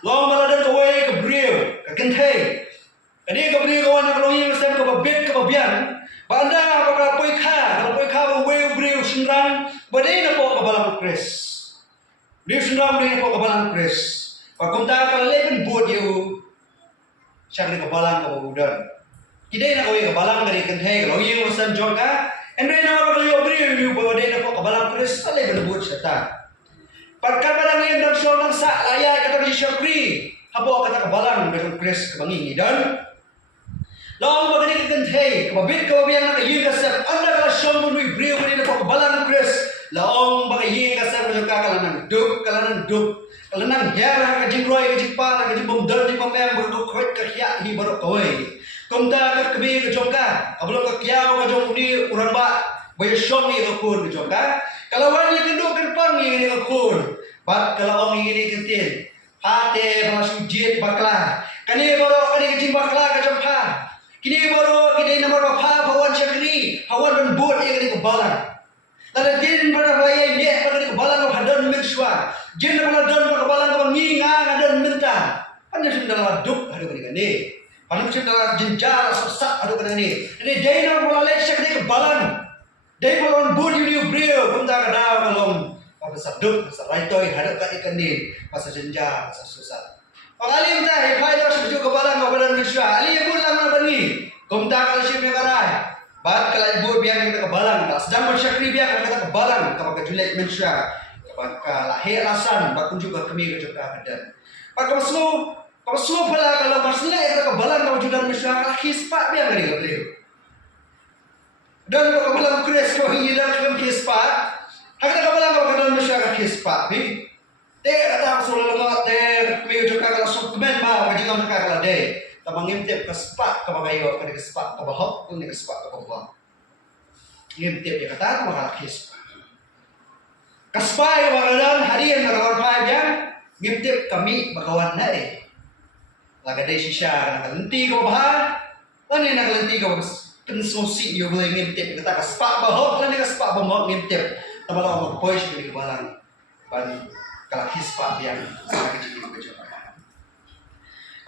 long maladan ka way ka brio ka kentay kani ka brio ka wana ka longin sem ka babet ka babian banda ka poy ka ba way brio sinrang badai na po ka balang kres brio sinrang badai na po ka balang kres pagkunta ka leben bod yu siya ka balang ka babudan kidai na ka way ka balang dari kentay ka longin sem jong ka and then na ka yo brio yu badai na po ka balang kres sa leben bod siya ta pagkabalang yang dalam soal sa ayat kata di syakri habo kata kebalang dengan kres kebangi dan long bagani kentay kababit kababiang na kayin kasap anda kala syam bunui brio bani na kebalang kres long bagayin kasap na kalanang duk kalanang yara ka jingroy ka jingpala ka jimbom dal di pamem berkokot ka hiya hi barok kawai kumta ka kabi ka jongka abulong ka kiyaw ka jong ni urang ba bayo syom ni ka kun ka jongka kalau orang yang kedua kerpang ini ngakun, bat kalau orang ini kentin, hati masuk jit bakla, kini baru kini kecil bakla kacang pa, kini baru kini nama pa bawan syakri, hawan dan bot yang kini kebalan, lalu jin pada bayai ni pada kini kebalan kau hadan mensua, jin pada hadan pada kebalan kau ngingang hadan mentah, anda sudah dalam duk ada kini kini, anda sudah dalam jenjara sesat ada kini, ini dia nama melalui syakri kebalan. Dari balon bud you brio kumta ka daw kalong pasal duk pasal raitoy hadap ka ikan ni pasal jenja pasal susah pangalim ta hipai dos bujuk kebalan badan Malaysia ali bud lang na bani kumta ka sip yang karai bat kala bud biang kita kebalan tak sedang bersyakri biang kita kebalan ka julek Malaysia ka lahir asan bakun juga kami ka juga badan pak maslu pala kalau masle kita kebalan ka judan Malaysia ka hispa biang ni ka brio dan kalau kabalang kres kau hilang dalam kispat, haknya kabalang kau dalam masyarakat kispat, bi. Dek kata soal lemah, dek kami juga kalau suplemen bah, kaji kau nak kalau dek, tapi ngintip kespat kau bagayo, kau kespat kau bahok, kau ni kespat kau buang. Ngintip dia kata kau kalau kispat. Kespat kau bagalan hari yang bagawan payah, ngintip kami bagawan nai. Laga dek sisa nak lenti kau bah, lani nak lenti kau pensosi yo boleh ngintip kata ka spak bahok lan ka spak bahok ngintip tamala mo pois ni balang ban kala hispa yang sangat kecil kecil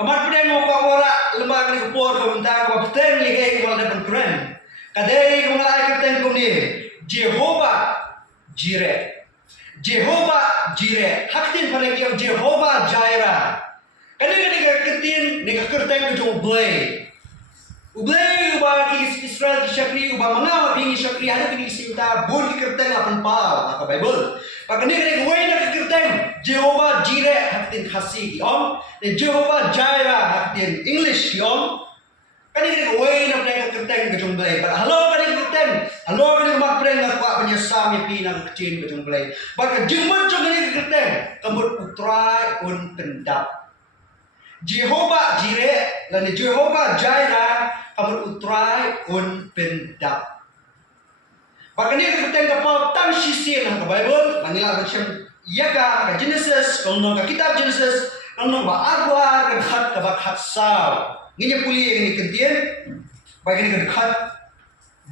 amat pedang mo ka ora lemah ni kupor ko minta ko pedang ni kay ko na pengkren kadai ko ngalai kapten ko ni JEHOVAH JIREH haktin pada yang JEHOVAH JIREH kadai ka ketin ni ka kerteng ko BLEI BLEI ubah kis Israel ki syakri ubah mengawa bingi syakri ada kini sinta bun ki kerteng lapan pal maka Bible maka ni kini kuai nak kerteng JEHOVAH JIREH haktin khasi ki om dan JEHOVAH JIREH haktin English ki om kan kini kuai nak kerteng ke jong BLEI halo kini kerteng halo kini mak preng nak kuat penyesam pi nak kecin ke jong BLEI maka jemut jong kini kerteng kembut utrai un pendap JEHOVAH JIREH dan JEHOVAH JIREH kamu utrai un pendap. Bahkan ini kita dapat tang sisi dalam Bible, manilah macam iaga ke Genesis, kalau ke kitab Genesis, kalau ba agwar ke khat ke khat saw. Ini puli yang ini kentian, baik ini ke khat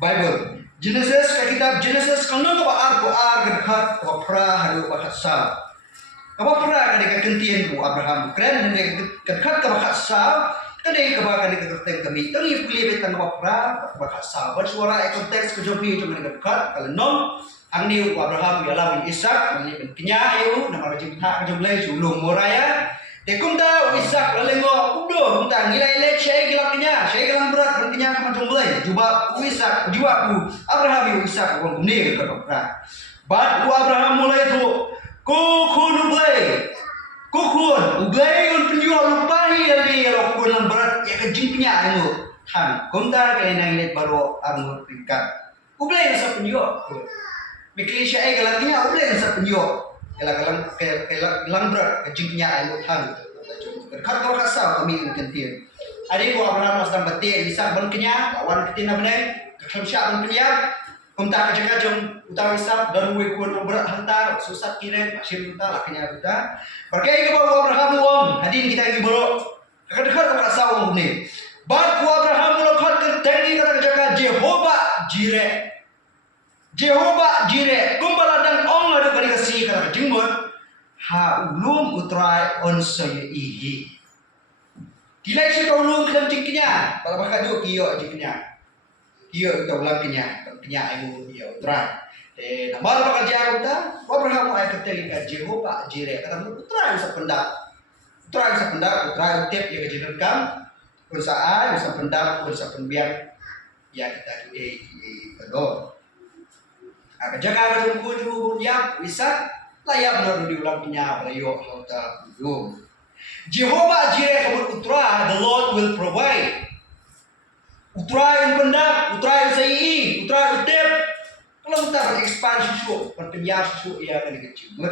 Bible. Genesis ke kitab Genesis, kalau ba agwar ke khat ke pra halu ba khat saw. Kapa pra ke kentian bu Abraham, keren ini ke khat ke khat saw. Kadai kebakan di kerteng kami, teri pulih betang bapra, bakat sahabat suara konteks kejopi cuma dekat. Kalau nom, angni Abraham ialah bin Ishak, LANGKNYA ayu, nama rajin hak kejumlai sulung moraya. Tekum dah Ishak lalengo, udah tentang nilai lek saya LANGKNYA, saya gelang berat LANGKNYA kemana jumlai. Jubah Ishak, jubah Abraham Ishak uang kumni ke bapra. Bad Abraham mulai tu, kukun ublai. Kukun, ublay un penyuap lupahi ali kalau kukun berat ya kejingnya anu han. Kumta kali nang lihat baru anu tingkat. Ublay sa penyuap. Mikli syai galangnya ublay sa penyuap. Galang berat kejingnya anu han. Dekat kau kasau kami kentir. Adik ko Abraham sedang beti bisa LANGKNYA lawan ketina beneng kekhemsya un penyuap. Kumta kajang utang isap dan wikun berat hantar susat kirim asyik minta LANGKNYA kita. Berkai ke bawah Abraham uang hadin kita lagi borok dekat rasa uang ni. Bad ku Abraham melakukan ketengi kata jaga JEHOVAH JIREH kumbala dan ong ada kali kasih kata jenggot ha ulum utrai on saya ihi. Kilai saya kau lu kelam jingknya, pada bakal dua kio jingknya. Kio itu ulang kenya, kenya ibu kio terang. Nama bakal jarum ta, Abraham ay ketelika Jehovah JIREH kata putra yang sependap. Putra yang sependap, putra yang tiap yang kejenengkam. Usaha, usaha pendap, usaha pembiak. Ya kita kedor. Akan jaga kedua juru yang bisa layak menurut diulang kenya berayo hota belum. Jehovah JIREH kabut putra, the Lord will provide. Putra yang pendap, putra yang sayi, putra yang tiap. Kalau kita berekspansi susu, berpenjar susu ia akan dikecimut.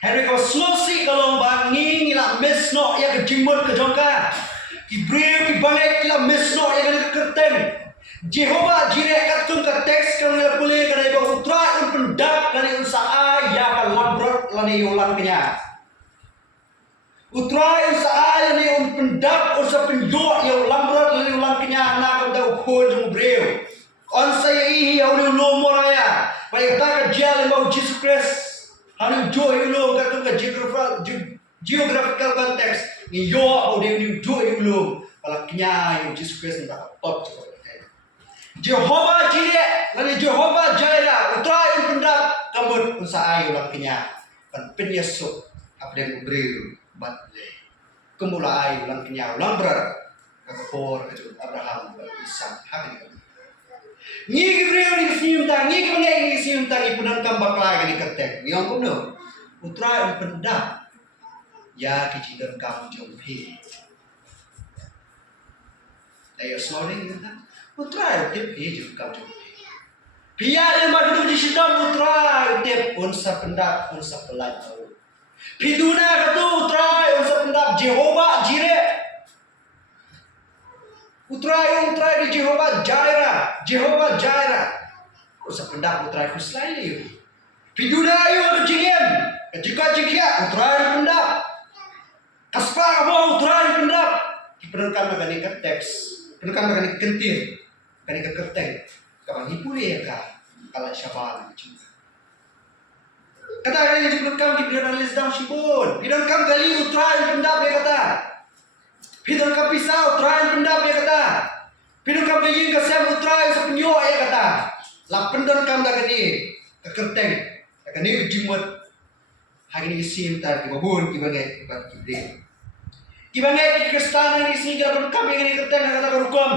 Hari kau selesai kalau bangi ngilah mesno ia kecimut ke jongka. Ibrahim ibarat ngilah mesno ia akan dikerten. Jehovah JIREH katung ke teks kau ngilah boleh kerana ibu putra yang pendap dari usaha ia akan lambrot lani ulang kenya. Putra yang usaha yang pendap usaha penjual yang lambrot lani ulang kenya nak kau tahu pun jemu Ibrahim. On saya ihi haunu lo moraya, pada kata kajian lembau Jesus Christ, haunu jo lo kata ke geographical context, ni yo au dia ni jo lo, pada kenya Jesus Christ ni tak top. Jehovah JIREH, lalu Jehovah JIREH, utra yang pendap kamu usaha ulang kenya, kan penyesuk apa yang beri BLEI, kemulai ulang kenya ulang berat, kekor itu Abraham Ishak hak ini. Ni Gabriel ni siumta, ni kemengai ni siumta ni punan kambak lagi ni ketek. Yang kuno, putra yang pendap, ya kecilan kamu jompi. Ayo sorry ni kan, putra yang tiap jom kamu jompi. Pia yang baru di situ putra yang tiap unsa pendap, unsa pelan. Piduna katu putra yang unsa pendap Jehovah JIREH. Putra di Jehovah JIREH. Usah pendap putra itu selalu. Piduna ayu kecingin, jika putra yang pendap. Kaspa apa putra yang pendap? Dipenerkan dengan ikat teks, penerkan dengan ikat kentir, dengan ikat kerteng. Kapan hipuri ya kah? Kalau syabal juga. Kata kali yang dipenerkan di bidan lisdam sibun. Penerkan kali putra yang pendap ya kata. Pidon ka pisau try pendap ya kata. Pidon ka bayin ka sem utrai sa penyo ya kata. La pendon kam da kani ka kerteng. Ka kani jimut. Hari ni sim tar ki babun ki bangai bat ki bre. Ki bangai ki kristana ni sini ka pendon kam ni kerteng kata ka rukom.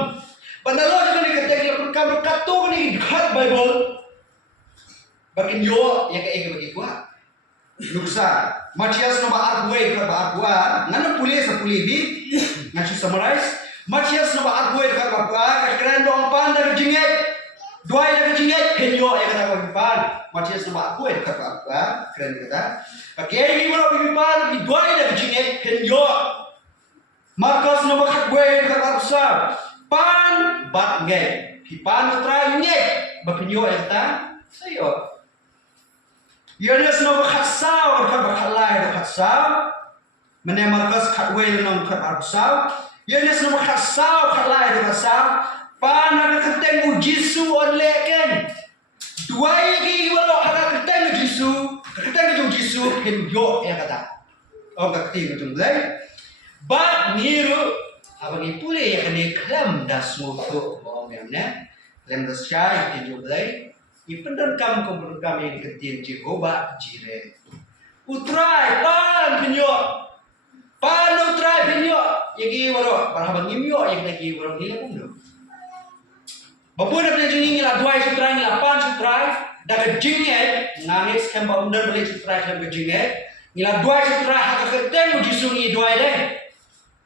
Bandalo juga ni kerteng ki pendon kam kato ni dekat Bible. Bakin yo ya ka ege bagi gua. Luksa Matias nomor arguai ke arguan ngana pulih sepulih bi ngacu summarize Matias nomor arguai ke arguan keren dong pan dari jinget dua dari jinget penyo ya kata pan Matias nomor arguai ke arguan keren kata pakai ini mana pan dua dari jinget penyo Markus nomor arguai ke arguan pan bat ngai pan utra ngai bapenyo ya kata sayo Iaineh nomor khatsau kan bakhalai khatsau menemarkas khatwei nom khat arsau Iaineh nomor khatsau khalai khatsau pana keteng Jisu oleken dua lagi wala hada keteng Jisu ken yo ya kata oh kakti betul belai bat niru abang ipule ya kene klam dasmu tu bom ne lem dasyai ken yo belai Ipendon kamu yang ketin Jehovah JIREH. Utrai pan penyok, pan utrai penyok. Yang baru barang ngimyo yang lagi baru hilang pun. Bapun ada jengi lah dua sutrai ni pan sutrai. Dah jinget nangis kembang undang boleh sutrai kembang jinget. Nila dua sutrai hak kerten ujisungi dua deh.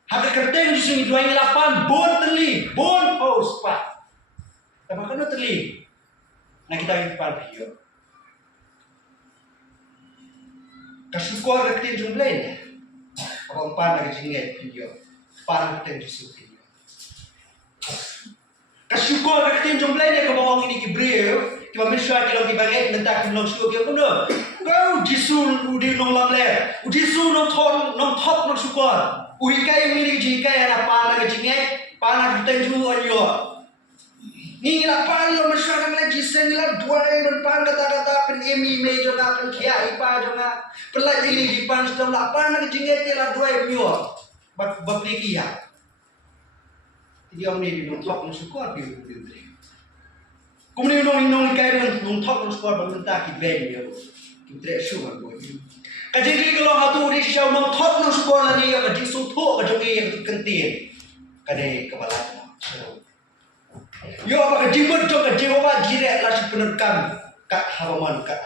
Hak kerten ujisungi dua nila pan bon terli bon paus pak. Tapi kan terli. Nah kita ingin depan video. Kasyukur ketin jumlah ini. Orang pan dari jinget video. Pan ketin justru video. Kasyukur ketin jumlah ini kebawang ini kibril. Kita mesra kita lagi banyak mentak kita langsung kita pun dah. Kau jisu udi nong lamler. Jisu nong top nong syukur. Uhikai yang ini jikai anak pan dari jinget. Pan ketin jumlah anyo. Ngila pan lo masyarakat lagi sengilah dua yang pan kata-kata pen emi meja pen kia ipa jonga pelaj ini di pan sistem lah pan nak jinget lah dua yang pure bapli kia. Jadi orang ni nontok nusukor di. Kemudian nong kai nontok nusukor berbentak ki ben dia. Kita syukur boy. Kajeng kalau hatu di syau nontok nusukor lagi ya kajeng sutuk kajeng yang kentin. Kadai kepala. Yo apa kejimut jong JEHOVAH JIREH lah si penerkam kat habaman kat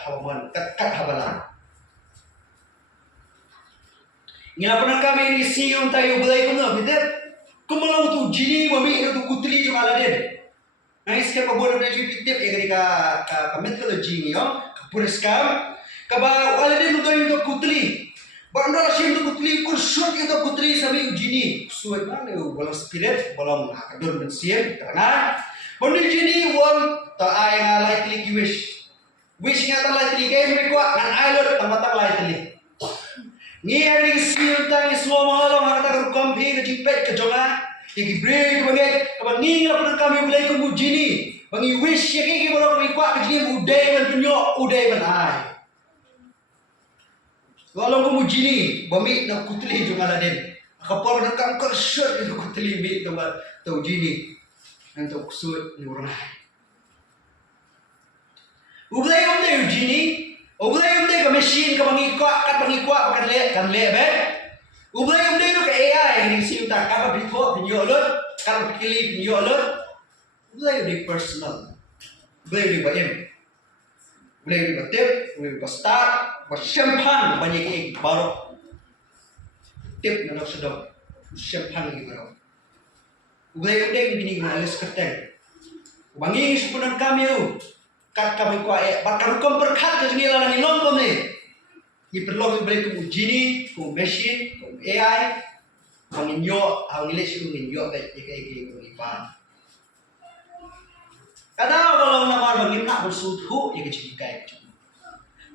habalan. Ngila penerkam ini siung tayo BLEI kuno betul. Kumalang tu jini mami itu kutli jong aladen. Nah iskep abon na jip tip egari ka methodology ni yo puriskam ka ba aladen to yung kutli. Bando la sim to kutli kursut itu kutli sabi jini. Suai mana walang spirit walang akadon mensien karena bando jini won ta ay nga lightly wish. Wish nga ta lightly kay may kwa ngan ailot tamatang lightly. Ngi hari sim tang iswa malam harta ka kampi ka jipet ka jonga. Iki break baget ka ngi la pun kami BLEI ku jini. Bangi wish ya ki bolo may kwa ka jini uday man punyo uday man ay. Walau kamu jini, bami nak kutli cuma laden. Kapal nak kangkar shirt itu kutli mi tahu jini, untuk kusut ni orang. Ublay jini, ublay ke mesin ke bangi kuat kan le bet. Ublay tu ke AI ni si utak apa bipo pinjol lot, kalau pilih pinjol lot. Ublay di personal, ublay di baim. Boleh tip, boleh start, champagne banyak yang baru. Tip nak sedap, champagne lagi baru. Boleh bini ngalis keteng. Bangi sepunan kami tu, kat kami kuat. Bakal kau berkat ke sini lah ni long kau ni. Ni perlu boleh tu jini, tu mesin, tu AI, banginyo, angilis tu banginyo kayak pan. Kadang kalau nama bagi nak bersuatu, ia kecil kai.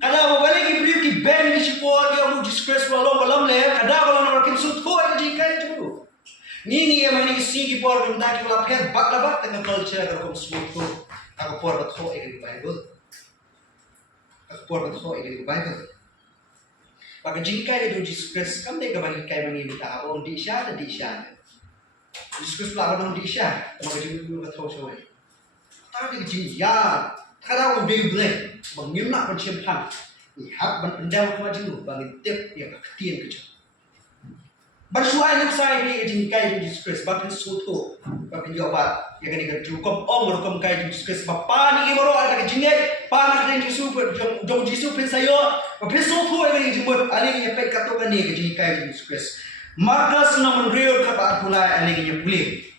Kadang balik ibu ki band ni support dia mu disgrace walau le. Kadang kalau nama kita suatu, ia kecil kai tu. Ni yang mana isi ki por benda ki lapet bak dengan culture kalau suatu. Aku por betul ia di Bible. Aku por betul ia di Bible. Bagi jingkai itu disgrace, kamu tega bagi kai bagi kita orang di Isya dan di Isya. Disgrace pula orang di Isya, kamu jingkai itu betul soalnya. Tapi kecil ya, kadang udah BLEI, bangim nak bercimpang, lihat berpendam kemaju, bagi tip yang ketian kecil. Bersuai nak saya ni jingkai di disgrace, bagi suatu, bagi jawab, yang ni kecukup rukum kai di disgrace, bapa ni baru ada kejingai, panak dan jisu jom jisu pensayo, bagi suatu yang ni jemput, ane ni efek katukan ni kejingai di disgrace. Markas namun real kata pula ane ni boleh.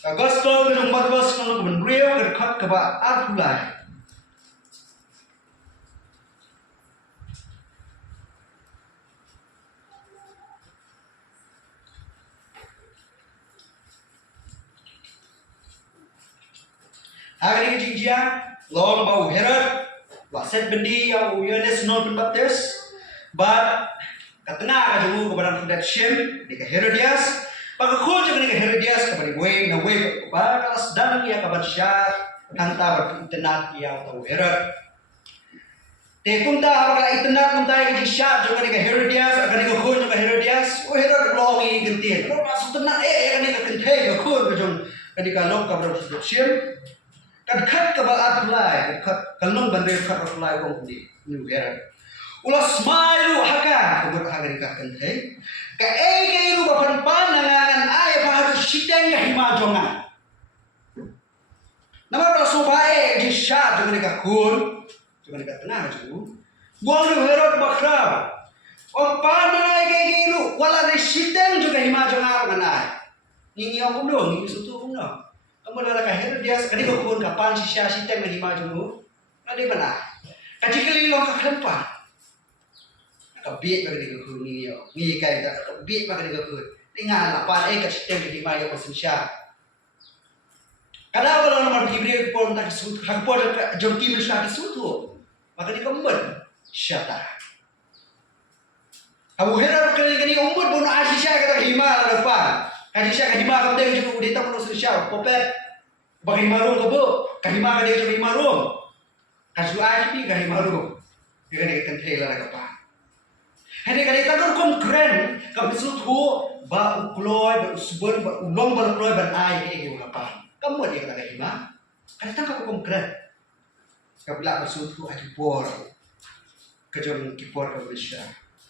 Gospel ke nombor bos kalau menreal kerkat keba arulai. Hari ini jinjia long bau herat, waset bendi yang Iaineh senol penbaptis, but katengah kajumu kepada tidak shame di Herodias. Pagkakul juga ni Herodias kepada way na way kelas dan ia kabar syar hanta berinternet ia atau Herod. Tekun ta apakah internet kunta yang syar juga ni Herodias akan ni kul juga Herodias. Herod belum ini gentin. Kalau masuk internet akan ni kentai kul kejong kan ni kalau kabar syar kan kat kebalat mulai kat kalung bandar kat mulai kong di new Herod. Ulas smile haka kubur haka ni kentai. Kairu bapan pandangan ay harus sidang himajongan. Nama rasubai di syar juga dekat kun, juga dekat tengah tu. Buang Herod bakrab. Pandangan kairu, wala di sidang juga himajongan mana. Ini yang kumdo, ini suatu kumdo. Kamu dah dekat Herodias, kadi kau kun kapan si syar sidang himajongan? Ada mana? Kajikali long kaklempa. Kabit bagi dia kau ni kai tak kabit bagi dia kau. Tinggal apa kat sistem di mana yang persensya. Kalau nama Ibrahim pun tak disebut, hak pun jom kim sudah disebut. Maka dia kembali syata. Abu Herod kali umur pun Aisha kata hima depan. Aisha kata hima kau tengok juga dia tak perlu sensya. Popet Bagi marum ke bu, kahima ka dia jadi marum. Kasu aji pi marum. Dia kena ikan thela apa. Hari kali kita kan keren, kami suatu ba ukloi, ba usbun, ba ulong ba ukloi ban ai ke gitu apa. Kamu dia kata kahima. Kali kita kan keren. Kapila suatu aji por. Kejong kipor ke Malaysia.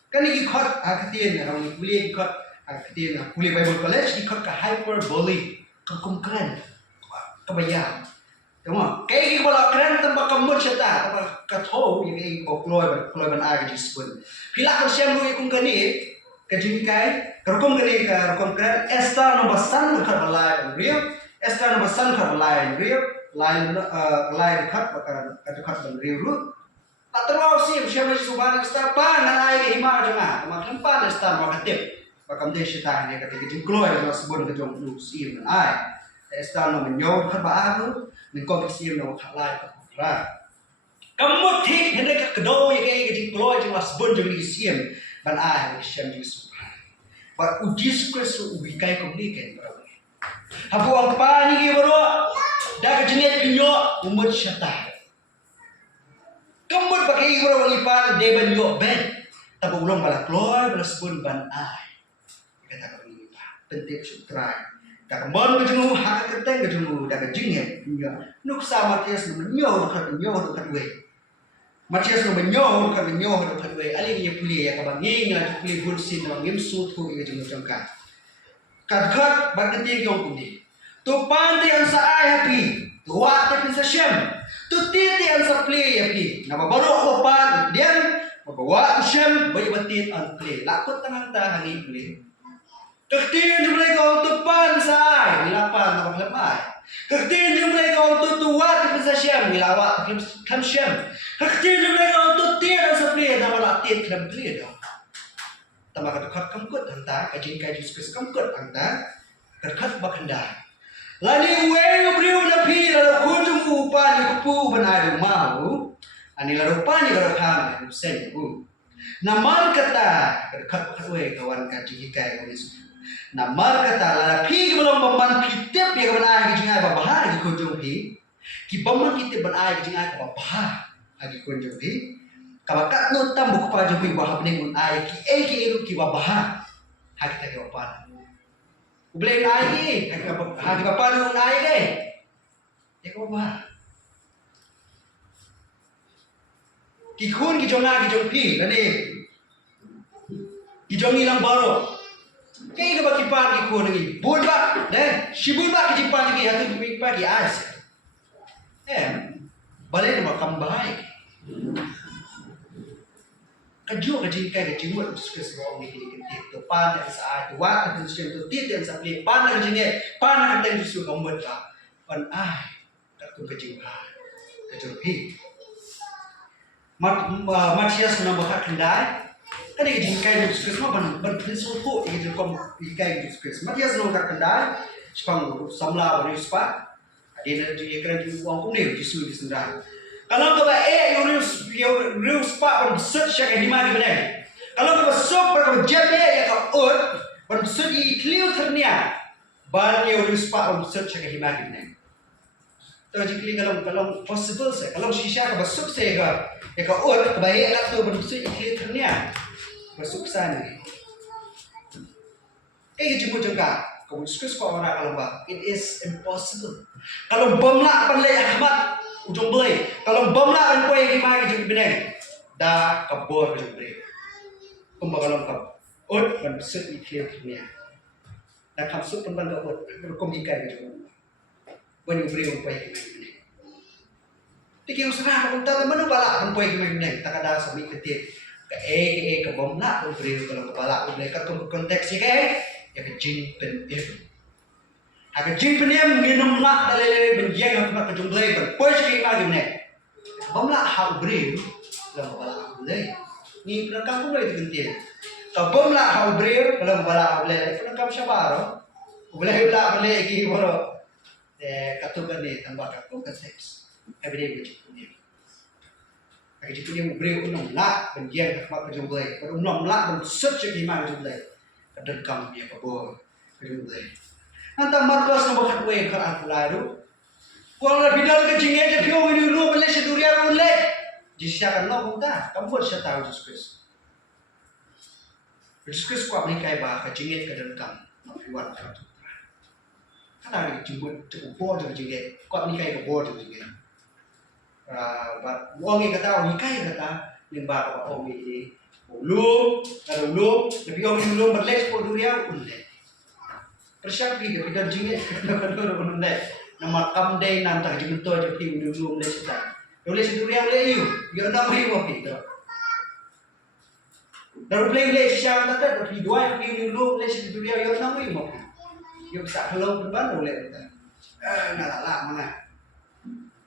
Kan ikut aktian, orang kuliah ikut aktian, kuliah Bible College ikut ke hyperbole, keren. Kebayang, tengok, kayak kalau keren tempat kamu cerita, tempat kau yang kayak kau keluar ban air disebut. Pilak kerja lu ikut kini, kerja kai, kerkom kini kerkom keren. Esta nombor san dekat belai real, esta nombor san dekat belai real, lain dekat dekat ban real lu. Tak terlalu sih, siapa sih subhan esta pan dan air hima jangan, makan pan esta makan tip, makan teh cerita ini ketika kerja keluar dengan sebut kerja lu sih ban air. Esta no menyo dekat baaru, mengkau kesiam no kalai kapra. Kamu tik hendak kedua yang kayak gitu keluar jelas sebut jadi kesiam ban air kesiam jadi subhan. But ujis kesu ubikai komplikan berapa. Hapu ang pani ke baru, dah kejenis pinyo umur syata. Kamu pakai baru lipan deban yo ben, tapi ulong bala keluar bala sebut ban air. Kata kami lipan, penting sutrai. Dah kembali ke jemu hak keteng ke jemu dah ke jinghet punya nuk sama tias nu menyo dekat we matias nu menyo dekat we ali ni puli ya kabang nging la puli bursin na ngim sut ko ke jemu jangka kadkat bagati yong kundi tu pante ang sa ay happy tu wat pin sa syam tu titi ang sa play happy na mabaro ko pan dian mabawa syam bay batit ang play lakot tanang ta hani play. Kertin jumlah kau tepan say, milapan tak lemai. Kertin jumlah kau tuat di pasal syam, milawat kan syam. Kertin jumlah kau tiada sepelia, dah malah tiada kan pelia dah. Tambah kat kangkut hantar, kajin suka kangkut hantar, kat bakanda. Lani uwe beriu napi lalu kunjung upan kupu benai mau, ani lalu pani kalau kami sen bu. Namal kata kat uwe kawan kaji hikai kau ni. Namar kata lala pi belum memban kitip ya kebenar lagi jingai babah lagi kunjung pi ki pemban kitip benai lagi jingai babah lagi kunjung pi kabakat no tam buku paju pi bahab ning ai ki iru ki babah hak kita ke bapan boleh ai hak bapan no ai ke ya ke babah ki kun ki jonga ki jong pi lani ki jong ilang baro kaya ka baki pagi ko nagi bulba deh si bulba ki pagi hatu ki pagi as balai nama kambai kajo kaji kai kaji mo discuss ko ni ki to pan sa ai wa ka tin to tit den sa pli pan na kaji pan na ka tin su ko mo ka pan ai ka tu kaji ha kajo pi Matias na baka kendai kali jingkai diskus mah ban prinsip ko ini kom jingkai diskus Matias no ka kendai spang samla bari spa adina di ekran di uang kuning di sudi sendang kalau ka ba yo spa ban set syak hima di mana kalau ka sop per jet ya ka ut ban set i clear ternia ban yo spa ban set syak hima di mana तो जिकली kalau possible se kalau shisha ka basuk se ka ya ka ut ka bae la to ban set i clear ternia masuk sana. Jemput jengka. Kamu diskus kau orang kalau bah, it is impossible. Kalau bomla pan leh Ahmad ujung BLEI. Kalau bomla pan kau yang lima jeng beneng, dah kabur ujung BLEI. Pembangunan kau, ut pan besut ikhlas dunia. Dah kamsut pan ban ut, berkom ikai ujung. Bani BLEI kau yang lima beneng. Tikai usaha kau tahu mana balak pan kau yang lima beneng, tak ada sami ketik. Ke bomla pun beri kalau kepala boleh kat konteksnya ya ke jin penim. Hak jin penim minum nak dalai benjeng nak ke BLEI ber. Pois ke lagi ni. Bomla hak beri kalau kepala boleh. Ni penakam boleh diganti. Kalau bomla hak beri kalau kepala boleh. Penakam siapa boleh boleh ki boro. Katukan ni tambah kat konteks. Everyday macam ni. Jadi punya beri unang lak benjeng mak ke BLEI. Pada unang lak ben set cek lima ke BLEI. Kedengkam dia kabur ke BLEI. Nanti markas na bakat we ke lalu. Kuang la bidal ke jingnya je pio ini lu boleh seduria boleh. Jisiakan no kita, kamu buat siapa tahu Jesus. Jesus kuat ni kai bah ke jingnya ke dalam kam, nak fiwan kau tu. Kan ada jemput cukup je jingnya, kuat ni kai ke bor je jingnya. But uang ni kata, uang kai kata, nimba apa uang ini, ulum, ada ulum, tapi uang ini ulum berlek seduria boleh. Persiapan dia bidal jingnya, kalau boleh. Nama kamdai nam tak jemput je pi ulum le sedang. Boleh seduria le you, you nak mai mo pi tu. Dah boleh le siapa tak pi dua pi ulum le seduria you nak mai mo. You bisa hello pun boleh tak. Nak lah mana.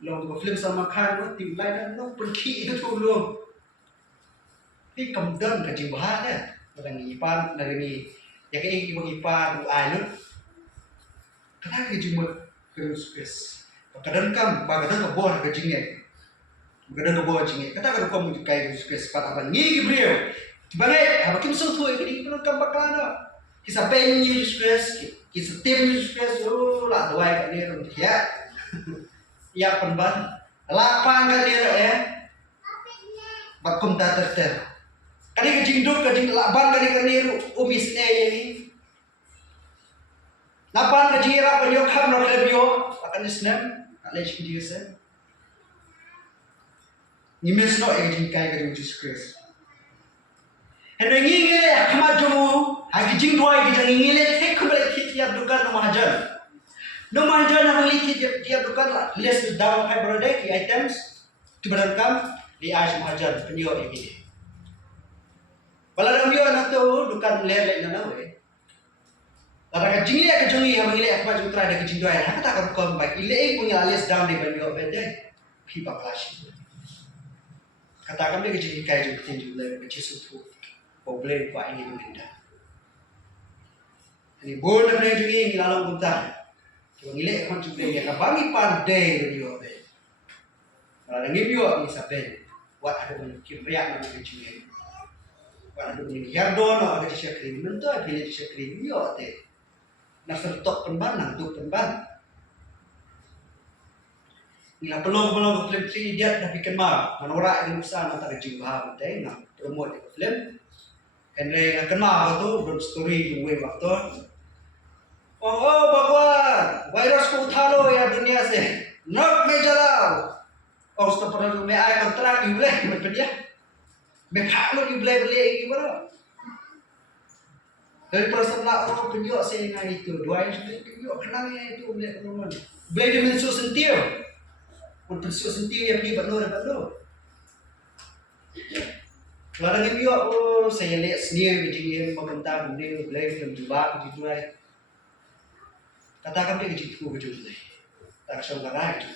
Long tu film sama kan tu tim lain nak pergi itu tu ulum. Ni kamdan ke JEHOVAH dah. Orang ipan dari ni. Ya ke ibu ipan ai lu. Kenapa jemput Kristus? Kadang kam, kadang kebor ke jingit, kadang kebor jingit. Kata kadang kamu kai Kristus pada apa ni Gabriel? Tiba-tiba, apa kim sentuh ini kadang kam bakal kisah pen Kristus, kisah tim Kristus. Oh, lah dua kat dia tu ya. Ya penban, lapan kat dia ya. Bakum tak terter. Kali kejinduk kejing lapan kali ni umis ni. Lapan ke jira penyo kam no lebio akan isnem alej ke jisa ni mesno e jing kai ke Jesus Christ hendo ngi ngile kama jomu hagi jing doi ke jang ngile tek kembali tiap dukan no mahajan na mali tiap dukan la list down kai brode ki items tibaran kam di as mahajan penyo e gini bala ambio na to dukan lele na we Lara kajingi ya kajungi yang ile akba jutra de kajing doa hak tak akan baik ile punya alias down di banyo bede pipa clash katakan dia kajingi kai ju kajing le kajing sufu problem pa ini benda ini bon na ne jungi ngi lalang punta cuma ile kon jutra ya kabangi pandai banyo be lara ngi bio ni saben wat ada banyak kibriak na kajingi wat ada banyak yardon ada syakri mento ada syakri bio te nak sertok penban nak tu penban ila pelong film tri dia tapi kenma manora ini usaha nak tak JEHOVAH betul nak promote film kan le nak kenma tu belum story juwe waktu oh भगवान वायरस को उठा लो यार दुनिया से नर्क में जलाओ और उसका पर मैं आया कंट्रैक्ट युले में पड़िया मैं खा लो युले gimana dari perasaan orang penjual saya dengan itu dua yang sudah penjual kenangnya itu melihat teman boleh dimensu sentir untuk sentir yang pergi betul kalau ada penjual oh saya lihat sendiri begini pemerintah benda boleh film juga begitu katakan dia begitu tak sangka itu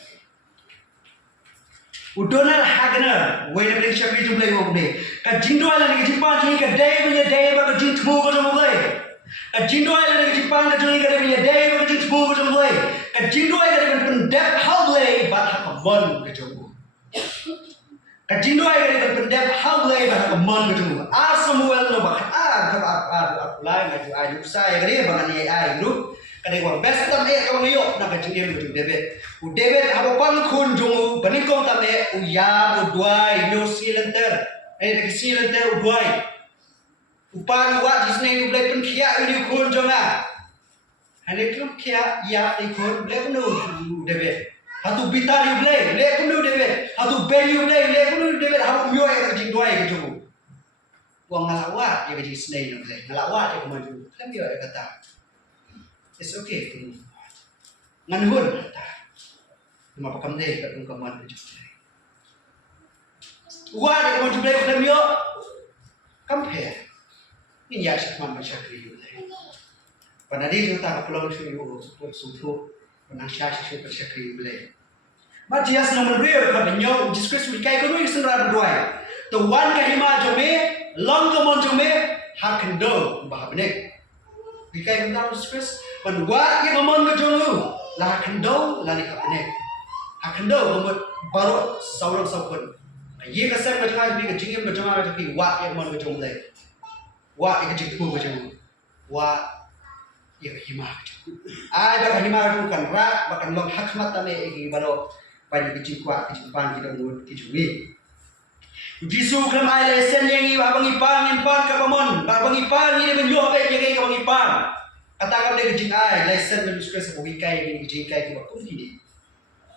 udahlah hagna wait a syakri jumlah boleh ka jindwa la ni jimpan juni ka day ba ka jin thmu ko jumlah ka jindwa la ni jimpan ka juni ka day ba ka jin thmu ko jumlah ka jindwa la ni pen dep hawle ba ha ka mon ka jumlah ka jindwa la ni pen dep hawle ba ha ka mon ka jumlah asamuel no ba ka lai ma ju ayu sai ka ni ba ni ai lu kadang orang best tam kamu ngiyok nak kejadian macam David apa pun kun jungu benikong tam uya udwai New Zealander New Zealander udwai upan uat jisne ulai pun kia ini kun jonga hanya klub kia ya ikun ulai pun David hatu bitar ulai pun David hatu beli ulai pun David hamu myo yang kejing dwai kejungu uang ngalawat ya kejing snake ulai ngalawat ya kemaju kan dia kata it's okay tu. Nganhun cuma pakam deh kat kaman juga. Wah, dia kaman juga film yo. Compare. Ini ya cuma macam kriu deh. Pada dia juga tak pulang sini yo suatu menang syah macam kriu deh. Matias nomor real kat nyo Jesus wikai kono isun ra berdua. The one kahima jome, long kaman jome, hakendo bah benek. Wikai menang Jesus Penbuat yang ngomong ke jolu lah kendau lah ni kapne kendau ngomong baru saurang saupun ye kasar macam ni ke jingim macam mana tapi wat yang ngomong ke jolu wat yang jingku ke jolu wat ia hima ai ba hima tu kan ra ba kan long hakmat tame egi baro ba ni jingkwa jingpan kita ngut kijumi Jisu kelam ai lesen yang i ba bangi pan ngin pan ka bamon ba bangi pan ni ben yo ba yang ka bangi pan kata ka le jing ai lesen ben suka sa bangi kai ni jing kai ki ba kum ni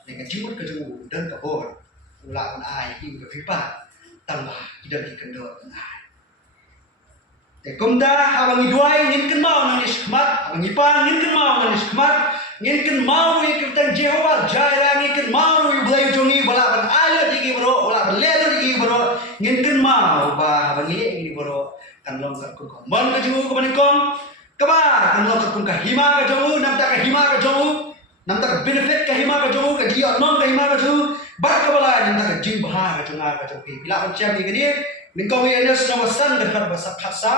ne ka jimut ka jung dan ka bor ula kan ai ki ka pipa tambah kita di kendor kan ai te kum da ha bangi duai ngin kan mau nang iskmat bangi pan ngin kan mau nang iskmat ngin kan mau ni kita Jehovah JIREH ngin kan mau ni BLEI jongi bala ban ai di bro bala ban le di bro ngin kan mau ba bangi le ni bro kan long ka kum man ka ju ko ban kom ka ba kan long ka kum ka hima ka jongu nam ta ka hima ka jongu nam ta ka benefit ka hima ka jongu ka dia non ka hima ka jongu ba ka bala nam ta ka jing ba ka jonga ka jongi bila kan cham ni ni ning ko ye ne sa san ka khat ba sa khat sa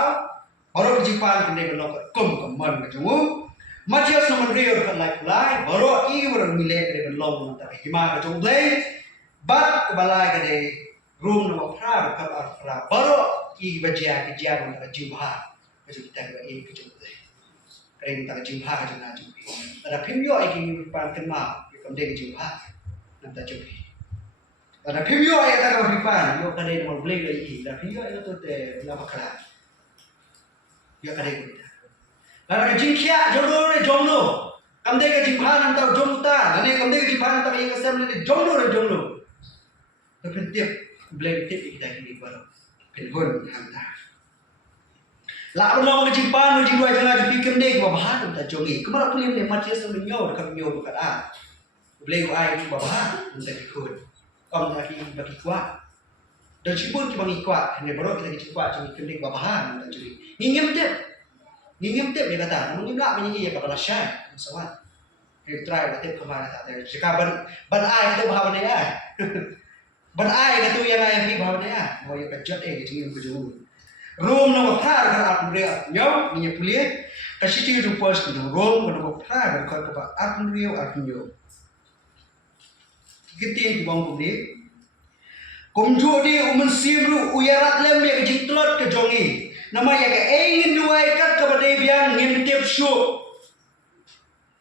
baro ji pan kan ne long ka kum ka man ka jongu Matias nomor rio kan lai baro i baro mile ka de long nam ta ka hima ka jong BLEI bat ka bala ka de room nomor pra ka pra baro i ba ja ka ja nam ta ka jing ba ka ju kita ka e ka jong BLEI kering ta ka jing ba ka jong na jong ada phim yo ai ki pan kan ma ki kam de ka jing ba nam ta jong ada phim yo ai ta ka phim pan yo ka de nomor BLEI lai i da phim yo ai to te la ba kra yo ka de ko Lara jing kia jono re jono kamde ka jing phan nam ta jong ta ane kamde ka jing phan nam ta ka sem ne jono re jono to pin tip BLEI tip kita ki baro pin gon ham ta la lo ka jing phan no jing doi janga ju pi kamde ka ba nam ta jongi kamara pulim ne Matias no nyo ka nyo ka a BLEI ai ki ba ba nam ta ki khun kom ta ki ba ki kwa do chi pun ki ba ki kwa ne baro kita ki kwa jongi kamde ba ba nam ta jongi ngim tip ngim tip dia kata ngim la menyi ya kepala syai sawat kita try tip kemana tak ada jika ban ai itu bahawa dia ban ai itu yang ai pi bahawa dia mau ya kejut jingin kuju room no phar kan at dia nyo ni pulie kasi ti tu pos ni room no phar kan ka at nyo kitin di bang kubli kumju di umen siru uyarat lem ya jitlot ke jongi nama ya ke ingin duai kat kepada biang ngintip syu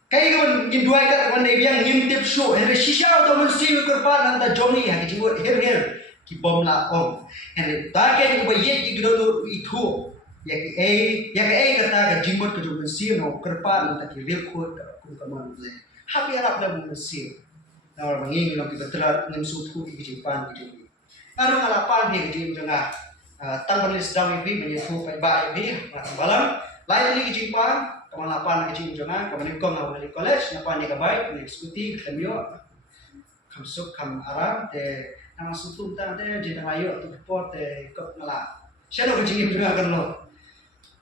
kai kan ngin duai kat kepada biang ngintip syu hele shisha atau mesti kurban anda jongi ya ki buat her ki bom la om hele ta ke ni bayet ki gdo itu ya ke kata ke jimbot ke mesti no kurban anda ki real khot ku kaman le happy arab la mesti na banging lo ki betra ngin su thu ki jipan ki jongi aro ngalapan dia ki jonga tăng bên sedang ini menyefu pai ini balang lain lagi jimpa kemalapan ke jim jangan kemudian kau ngau dari college napa ni kabai ni skuti kemio kamsuk kam aram te nama sutu ta te jita ayo tu report te kop ngala shadow ke jim juga kan lo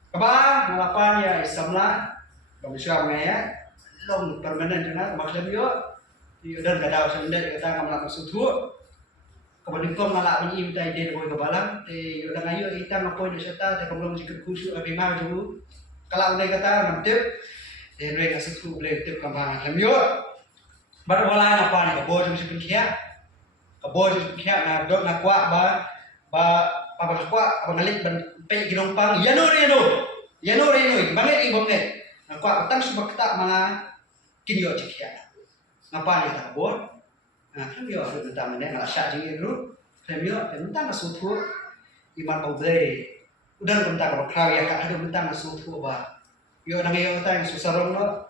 kaba ngalapan ya isamla bangsa ngaya long permanent jangan maklum yo dan gadau sendiri kata kamala sutu kemudian kau ngalak ni imtai dia boleh kebalang, yo dengan yo kita ngapoin serta, kemudian jika khusyuk lebih maju dulu, kalau udah kata nanti, mereka sesuatu boleh tip kembang, lemyo, baru malah apa ni, kebor jadi kia, nak dok nak kuat apa kuat, ngalik pe girompang, ya no, banget ni banget, nak kuat petang sebab kita mana kini yo kia, ngapa ni tak kebor? Kan dia ada tentang mana nak syak je dulu. Kan dia tentang suatu iman BLEI. Udah tentang apa kau ya kat ada tentang suatu apa. Yo nang yo tentang susarong lo.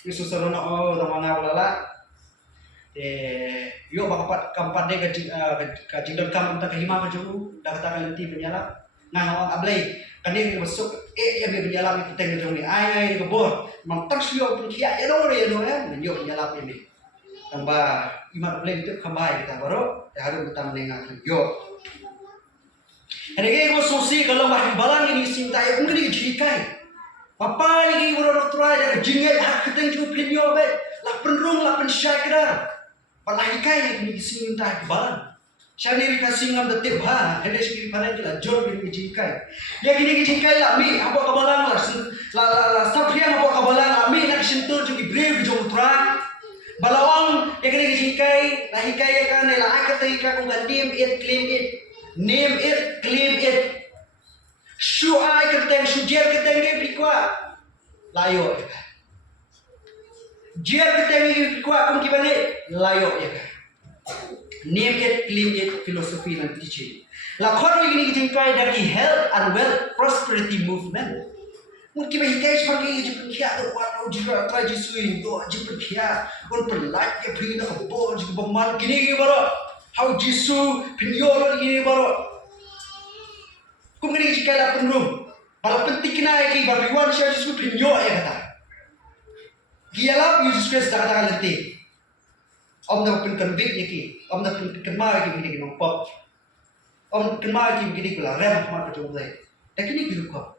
Yo susarong oh ramana ulala. Yo bakapat kampat dia ke jingdon kam tentang hima ke juru dah kata lenti penyalap. Nah orang BLEI kan dia masuk ya dia penyalap itu tengok jong ni. Ai ke bor. Mang tak sio pun kia ya no ya. Yo penyalap ini. Tambah iman BLEI itu kembali kita baru harus kita menengah yo. Hari ini sosi kalau bahan balang ini sintai mungkin dijikai. Apa lagi orang try dari jinget hak kita juga pinyo be. Lah penrung lah pensyakra. Palahikai ini sintai balang. Saya ni kasih ngam detik bah. Ada sekali pada kita jor ini dijikai. Ya gini dijikai lah mi apa kabalang lah. Saprian apa kabalang lah mi nak sentuh juga BLEI bijong try. Balawang yang kena dijikai, lahikai yang kan, lahai kata ikan kau name it, claim it. Shuai kerteng, shujer kerteng dia pikwa. layo ya. Dia kita ni kuat pun kita ni layo ya. Name it, claim it, philosophy dan teaching. Lakon ini kita jengkai dari health and wealth prosperity movement. Mungkin kita sebagai jemput kia tu warna juga try jisui tu jemput kia. On pelat ke pun nak bor juga bermal kini baru. How jisu penyol ini baru. Kemudian jika ada penuh, kalau penting kena lagi beriwan saya jisu penyol ya kata. IALA Yesus Kristus dah katakan nanti. Om dah pun convict lagi. Om dah pun kenal lagi begini kita pop. Om kenal lagi begini kita rem mak macam tu. Tapi ni kita kau.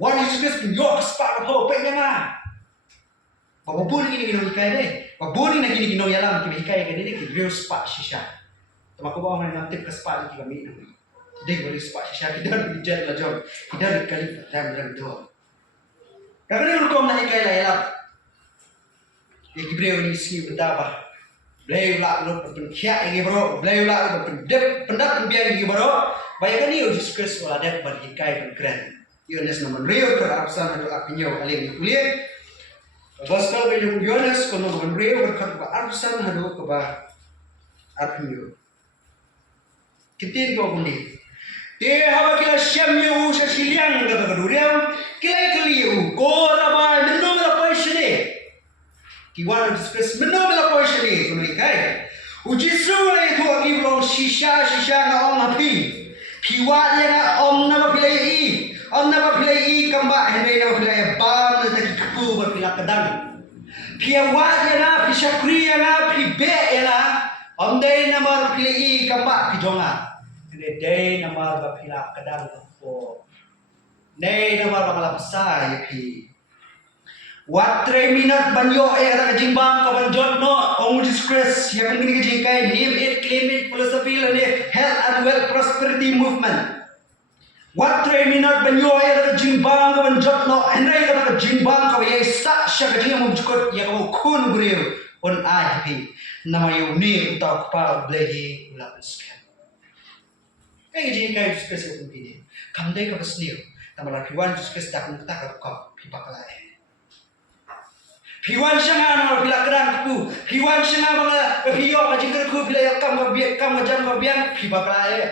Wan Yesus Kristus pun yok sepak apa pengen mah. Bapak pun gini kita hikai deh. Bapak pun lagi ni kita IALA kita hikai kan ini kita real sepak sisa. Tapi aku bawa mana nanti ke sepak lagi kami ni. Dia boleh sepak sisa kita dah bicara lah jom. Kita dah kali rem dua. Kadang-kadang kau nak hikai lah IALA. Yang Ibrahim ini sini berdabah. BLEI lah lu penkia ini bro. BLEI lah lu pendat penbiang ini bro. Bayangkan ni Yesus Kristus waladat berhikai berkeren. Yohanes nama Rio terapsan atau apinyo alim kuliah. Gospel bagi Yohanes kono nama Rio berkat berapsan hadu keba apinyo. Kitin kau kundi. Haba kila syam yu sasiliang kata keduriang. Kila keliu. Ko raba menung apa sini. Kiwan Yesus Kristus menang la pois ni tulikai. Ujisu itu agi bro sisa na om api. Piwat ya om nama BLEI. Om nama BLEI kamba hendai nama BLEI bam na taki kapu berpila kedang. Piwat ya na pisakri ya na pibe ya na om dai nama BLEI kamba pijonga. Dai nama berpila kedang kapu. Dai nama bangla besar ya pi. Wat 3 minit banyo ada kejimbang kawan jotno Om Yesus Kristus yang mungkin kejingkai name it, claim it, philosophy lani health and wealth prosperity movement. Wat 3 minit banyo ada kejimbang kawan jotno andai ada kejimbang kawan yang sak syak kejingam mujukot yang kawan kun beriu on ahi nama yuni utau kepala BLEI ulapan sekian. Kejingkai Yesus Kristus yang mungkin kamdai kawan senior nama lakiwan Yesus Kristus tak mengetah kau pipakalai. Piwan sangat orang bila kerang ku, piwan sangat bangla piok macam kerku bila yakam macam kabiang pibak lain,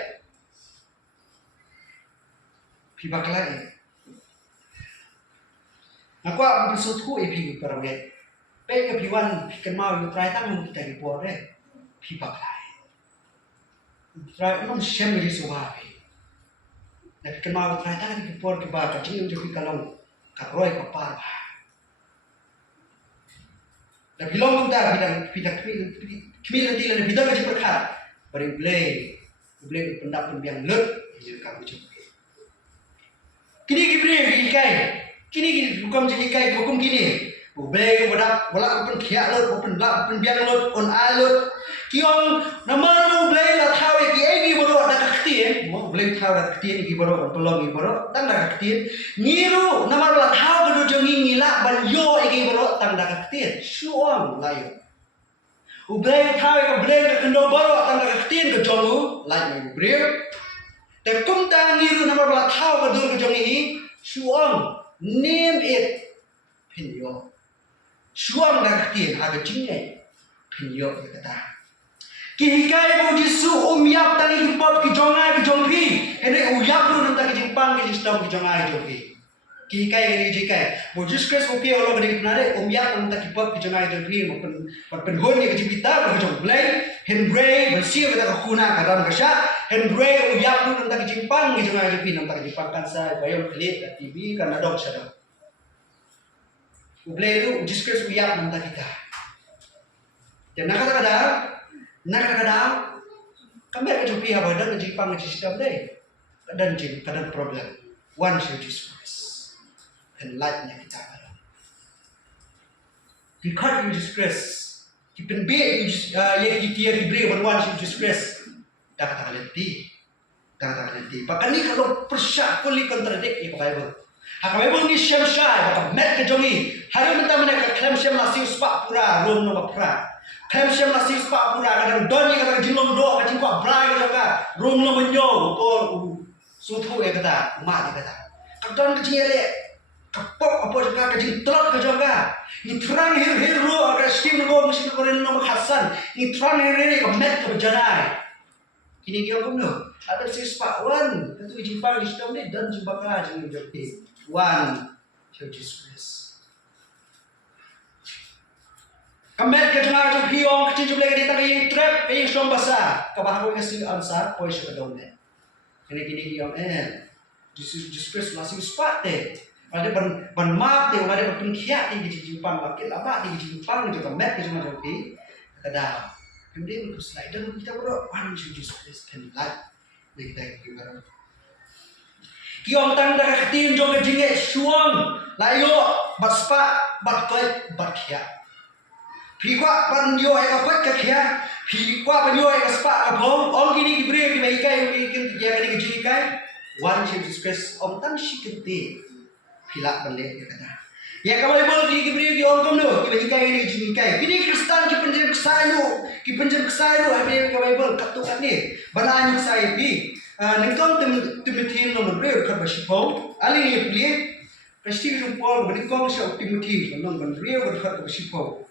pibak lain. Aku apa bersutku epi perangkat. Baik piwan kenal yang try tang kita di buat pibak lain. Try non siam jadi suami. Tapi kenal try tang di buat kebak kacang yang jadi kalau karoy kapar. Dan bilang kita bidang nanti lah bidang macam perkara beri BLEI pendapat yang lut jadi kamu cuba. Kini kini bukan jadi kai hukum kini. BLEI wala pun kia lut, pun biang lut, on alut. Kiong nama BLEI lah tahu ki egi baru ada kektian, mau BLEI tahu ada kektian ki baru pelong ki baru tanda kektian. Niru nama lah tahu kedu jongi ngilak ban yo egi baru tanda kektian. Suam layu. BLEI tahu ke BLEI ke kendo baru tanda kektian ke jongu layu beriu. Dan kumta niru nama lah tahu kedu jongi suam name it pinyo. Suam dah kektian ada jingai pinyo kata. Kihikai bu jisu yap tani hipop ki jongai ki jongpi ene uyap lu nanta ki jingpang ki sistem ki jongai jongpi kihikai ini jikai bu Yesus Kristus upi olo gede kunare yap nanta ki pop ki jongai jongpi maupun penghon ki jipita ki jong BLEI henbrei bersih kita kuna kadang kesya henbrei uyap lu nanta ki jingpang ki jongai jongpi nanta ki jingpang kansa bayam klip ka TV kan adong sadong BLEI lu Yesus Kristus uyap nanta kita dan nakada kami akan jumpa apa dan jipang sistem deh kadang problem one Jesus Christ dan lightnya kita ada because Jesus Christ kita be yang kita diberi one Jesus Christ dah kata nanti bahkan ni kalau persyak fully contradict ya Bible Bible ni syam syai bahkan met kejongi hari mentah mereka klaim syam nasi uspak pura rom nama pura klaim syam nasi uspak pura kadang doni kadang jilong doa kacing kuat berai kadang rom nama nyo to sutu ya kata umat ya kata kadang kecing elek kapok apa juga kajing telak kajaga. Ni terang hero agak steam lo mesti koren lo makhasan. Ni terang hero ke met ke berjanai. Kini dia pun no. Ada sispa wan. Tentu jumpa di situ ni dan jumpa kah jangan jadi. Wan. Jesus Christ. Kamet ke jangan jumpa hiong kecil jumpa lagi ditang yang trap yang som basa. Kabahago kasi ansar poi sa kadong ne. Kini hiong Jesus Christ masih sispa te. Ada ban map te, ada ban pengkiat ni di jumpa laki lama di jumpa ni juga kamet ke jangan jumpa kada. Kemudian itu slide dan kita berdoa wan Jesus Christ kan lat. Kita kita kiong tang dah ketin jong ke jinge suang layo baspa bakai bakia pikwa pan yo ai ka ka kia pikwa pan yo ai ka spa ka bom ong gini gibre ki mai kai ki kin ya ka ni ji kai wan Jesus Christ om tang shikete pilak balik ya kata ya ka Bible ki gibre ki ong kom no ki mai kai ni ji kai kini Kristen ki penjem kesayu ai ka Bible katu kat ni bana ni sai bi ningkong Timothy nomor ber kat basipau ali ni plie pasti rum Paul ningkong sa Timothy nomor ber kat basipau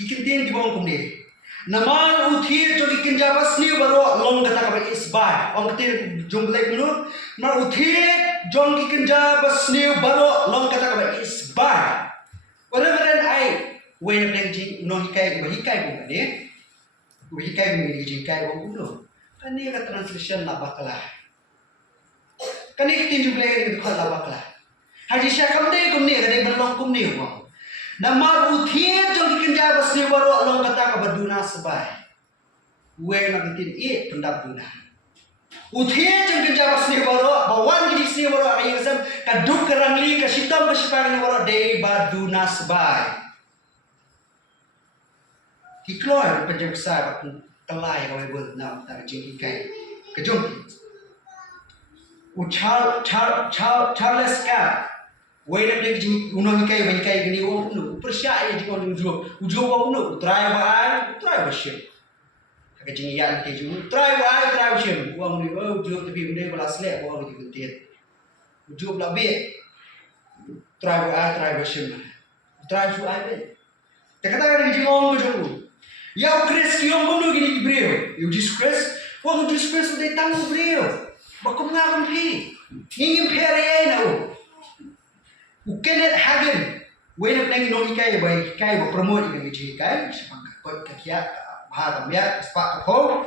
kikintin di bawah kumne naman uthir jo kikin jabas ni baro long kata ka isbai ong kitin jumblek nu mar uthir jong kikin jabas ni baro long kata ka isbai whatever ai when plenty no hikai ko ni Wikai mengizinkan orang dulu. Kan ni kata translation lah baklah. Kan ni kita jumpa lagi itu lah baklah. Haji syakam ni kum ni kan ni berlong kum ni wang. Nama uthir jom dikenja basni baru long kata kabaduna sebai. Wen nak kitin pendap duna. Uthir jom dikenja basni baru bawan di sini baru ayi kesam kaduk kerangli kasitam kasipan baru day baduna sebai. Ikloy penjam besar telai kalau ibu nak tak jengki kai kejung Charles Cap wait nak jeng uno kai gini orang pun persya ya jikon ujo pun try bersyuk kejeng yang kejung try bersyuk uang ni ujo tapi benda balas lek uang ni ketit ujo belabik try bersyuk try bersyuk ai tak kata ni jengong macam Yau Chris kiong kono gini Gibril. Yau Jesus Christ. Wang Jesus Christ udah tangguh Gibril. Bakum ngakon pi. Ngingin peri ay na o. Ukenet hagen. Wena pengen no ikai bai kai ba promote ikai ji kai. Sepang kot kakia bahar biar sepak ko.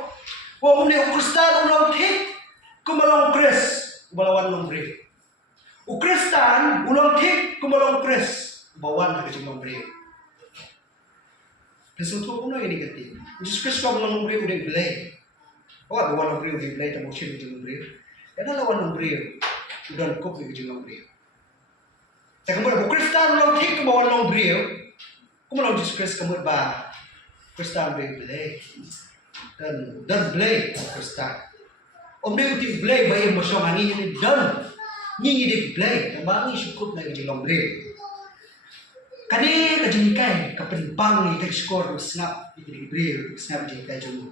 Wang ne Ukristan ulang tik. Kumalong Chris. Balawan long Gibril. Ukristan ulang tik kumalong Chris. Bawan ke jimong Gibril. Kesentuh pun ini ganti. Jesus Christ kau belum beri udah BLEI. Oh, ada orang beri udah BLEI tak mungkin udah beri. Ada lawan beri udah kok udah beri. Saya kemudian Kristen belum tik ke bawah belum beri. Kemudian Jesus Christ kemudian bah Kristen beri BLEI dan BLEI Kristen. Om dia udah BLEI bayar macam ani ini dan ni dia BLEI. Tambah ni cukup lagi jelang beri. Kani kajinikai kapenimpang ni tekskor snap di Gibril snap jinikai jono.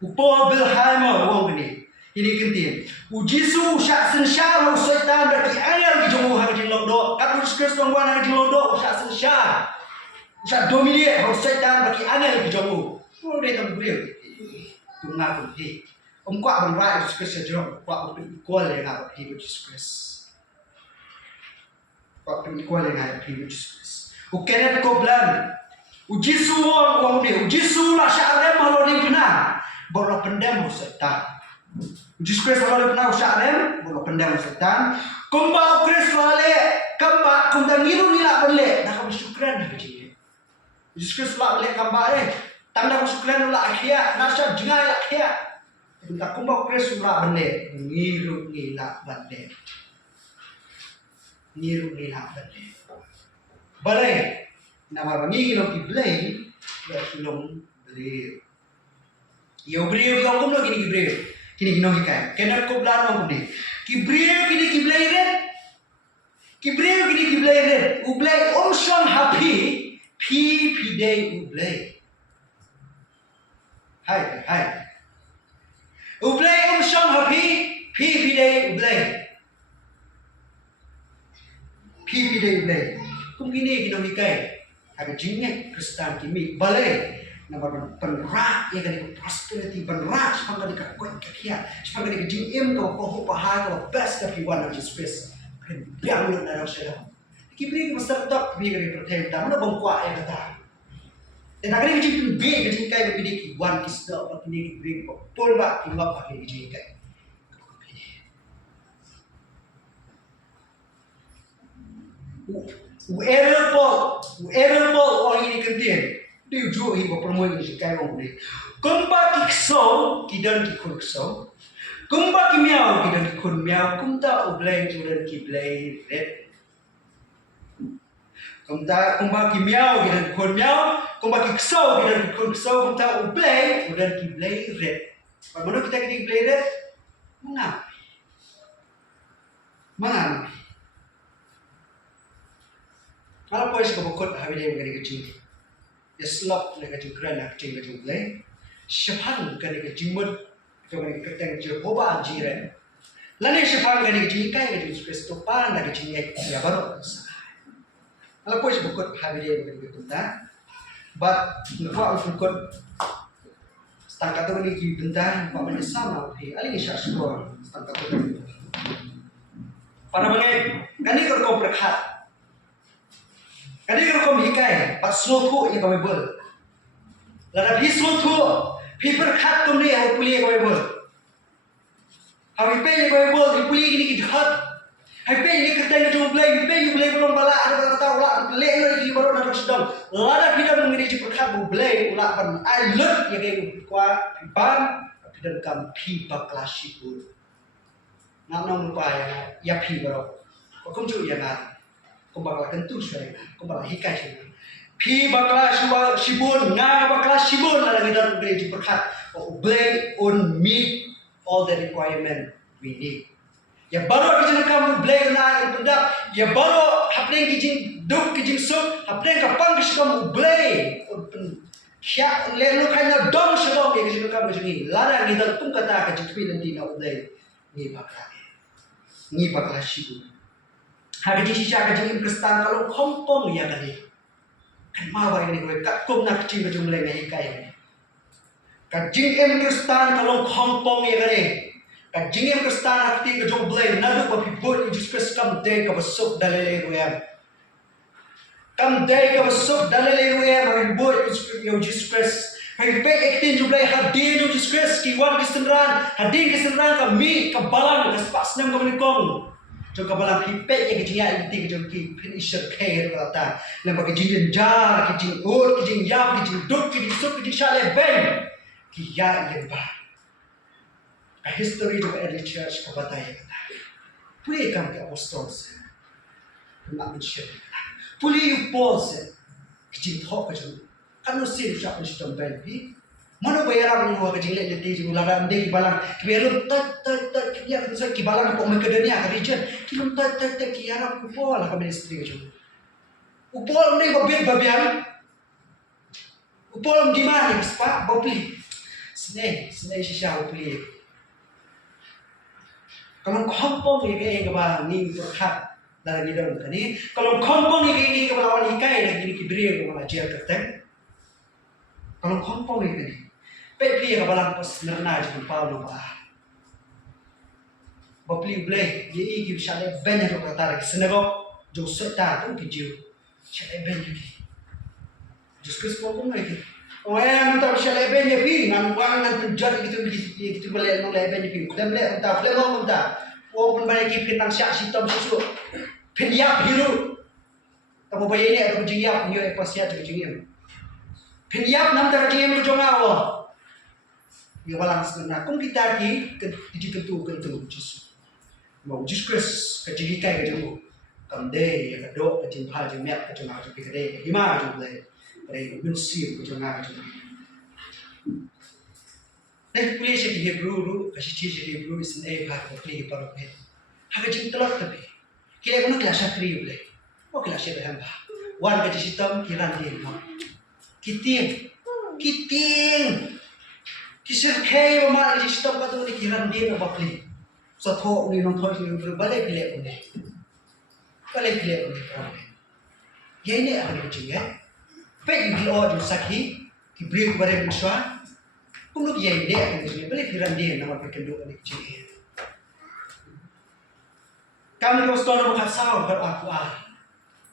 Upo Belheimer wong ni. Ini kentin. Ujisu syak sensya lo setan bagi ayal ki jomo ha jinlok do. Katus Kristus wan ha jinlok do syak sensya. Syak dominate ho setan bagi ayal ki jomo. Oh dia tam Gibril. Tu ngaku hi. Kwa ban right Jesus Christ jono. Kwa equal le ngap hi Jesus Christ. Kwa equal le ngap hi Jesus Christ. Ukenet ko plan. Ujisu wong ni. Ujisu lah syarem malo ni pena. Baru pendem setan. Jesus Christ lalu pernah syarem baru pendem setan. Kumba Christ wale kamba kunda ngiru ni nak balik. Nak bersyukuran dah kecil. Jesus Christ lah balik kamba ni. Tanda bersyukuran lah akhir. Nasa jengai lah akhir. Minta kumba Christ lah balik. Ngiru ni nak balik. Ngiru ni nak balik. BLEI nama bangi lo ki BLEI ya silong BLEI yo BLEI yo kom lo kini BLEI kini gino hikai kena ko plan mo ni ki BLEI kini ki BLEI red ki BLEI kini ki BLEI red u BLEI omshon happy pi day u BLEI hai u BLEI omshon happy pi day u BLEI Pide BLEI. Kum gini kita hikai. Aga jingnya Kristen kimi balai. Nama penrak yang kali prosperity penrak sepanjang dekat kuat kekia sepanjang dekat jingim kau poho pahai kau best of one of Jesus Christ. Kan biang lu nak rasa. Kibri masa tak biar bertemu. Tak mana bangkuat yang kata. Dan agar kita jingim kejingkai berbeda kiwan kisah apa kini kibri pun bak kiwap pakai kejingkai. Error Paul orang ini kentin. Dia jauh hidup permohonan jika orang ini. Kumpa kiksau, kidan kikun kisau. Kumpa kimiau, kidan kikun miau. Kumta ublay, kidan kiblay red. Kumpa kimiau, kidan kikun miau. Kumpa kiksau, kidan kikun kisau. Kumta ublay, kidan kiblay red. Bagaimana kita kini kiblay red? Mengapa? Kalau pois kebukut habis dia kecil, dia slop nak kecil keran nak kecil BLEI, sepan kena kecil mud, kena keteng JEHOVAH JIREH. Lain sepan kena kecil kai kecil Kristo pan nak kecil ya baru. Kalau pois kebukut habis dia kecil tak, but nak kebukut setangkat tu ni kecil bentar, apa macam sama, alih isyak semua setangkat tu. Pada bagai, kani kau berkat. Kali kalau kau hikai, pas slow tu yang kau bebel. Lalu pi slow tu, pi berkat tu ni yang pulih kau bebel. Hari pe yang kau bebel, di pulih ini kita. Hari pe ini kerja yang jauh BLEI, pe yang BLEI belum bala ada kata ulah BLEI lagi baru nak sedang. Lalu kita mengenai berkat BLEI ulah pan alut yang kau pan, kita kam pi baklasi pun. Nama lupa ya pi baru. Kau kumcu yang ada. Kau bakal tentu suara, kau bakal hikai suara. Pi bakal sibun, na bakal sibun dalam kita BLEI berkat. BLEI on meet all the requirement we need. Ya baru kita nak kamu BLEI na pendak. Ya baru hapeng kijing duk kijing sup, hapeng kapang kamu BLEI. Kya lelu kaya dong sedong ya kita kamu jadi. Lara kita pun kata kijing pi nanti na BLEI ni bakal sibun. Hari ini sisa kecil Kristen kalau Hongkong ya kali, kan mawa ini gue kum nak kecil kecil mulai hikai. Kecil Kristen kalau Hongkong ya kali, kecil Kristen arti kecil BLEI nadu bapi buat Jesus Christ kam day kabasuk dalile gue am, kam day kabasuk dalile gue am bapi buat Jesus Christ. Hari pe ektin BLEI hadir Jesus Christ kiwan kesenran hadir kesenran kami kebalang kespas nem kami Jika balang pipet yang kecil yang penting kecil finisher care kata, lembaga kecil jar, kecil ur, kecil yam, kecil duk, kecil sup, kecil syale ben, kia lembah. History juga early church kebatai kata, pulih kam ke apostol se, nak mensyir kata, pulih Paul se, kecil thok kecil, kan usir siapa sistem ben pi. Mana bayar orang kecil lelaki jadi ulang dia kibalang, kibalang tak dia tu kibalang kau mengkedenya kerja, kibalang tak kiaram upol lah kami istri kecil. Upol ni babian, upol di mana sepak babi, senai sisa upli. Kalau kompong ni kebal ni berkat dalam hidup ni, kalau kompong ni kebal awal ikai lagi ni kibri kebal ajar kerja. Kalau kompong ni Pepli kabalang pas nerna jepun Paulo ba. Bapli BLEI ye iki shale benya ro kata senego jo seta tu piju. Shale benya ki. Juskus ko ngai ki. O en ta shale benya pi nan wang nan penjar gitu bele no le benya pi. Kudam le ta fle mo ta. O pun bale ki pin nang syak sitom susu. Pin yap hiru. Ta mo baye ni ada jiyap yo e pasya tu jiyam. Pin yap nam ta jiyam ko jongawo. Ia balang sebenarnya, kum kita lagi kentu Jesus. Mau Jesus Christ kecil kai kecil, kamde ya kedok kecil hal jemek kecil macam kecil lima macam dari mensir kecil macam. Pulih segi Hebrew kasih ciri Hebrew isne bahasa pulih parupet. Haga jin telak tapi, kira kena kelas akri boleh. Oh kelas ada hamba. Wan kecil sitam kiran dia, kiting. Kisir kaya malah di situ kat tu ni kiran dia nak beli. Satu ni nonton ni berbalik pilih ni. Kalau dia orang Iaineh akan dicinggat. Baik IOH sakhi, diberi kepada manusia. Untuk Iaineh akan dicinggat. Boleh firan dia nama berkenduk akan dicinggat. Kami koston nama kasau berapa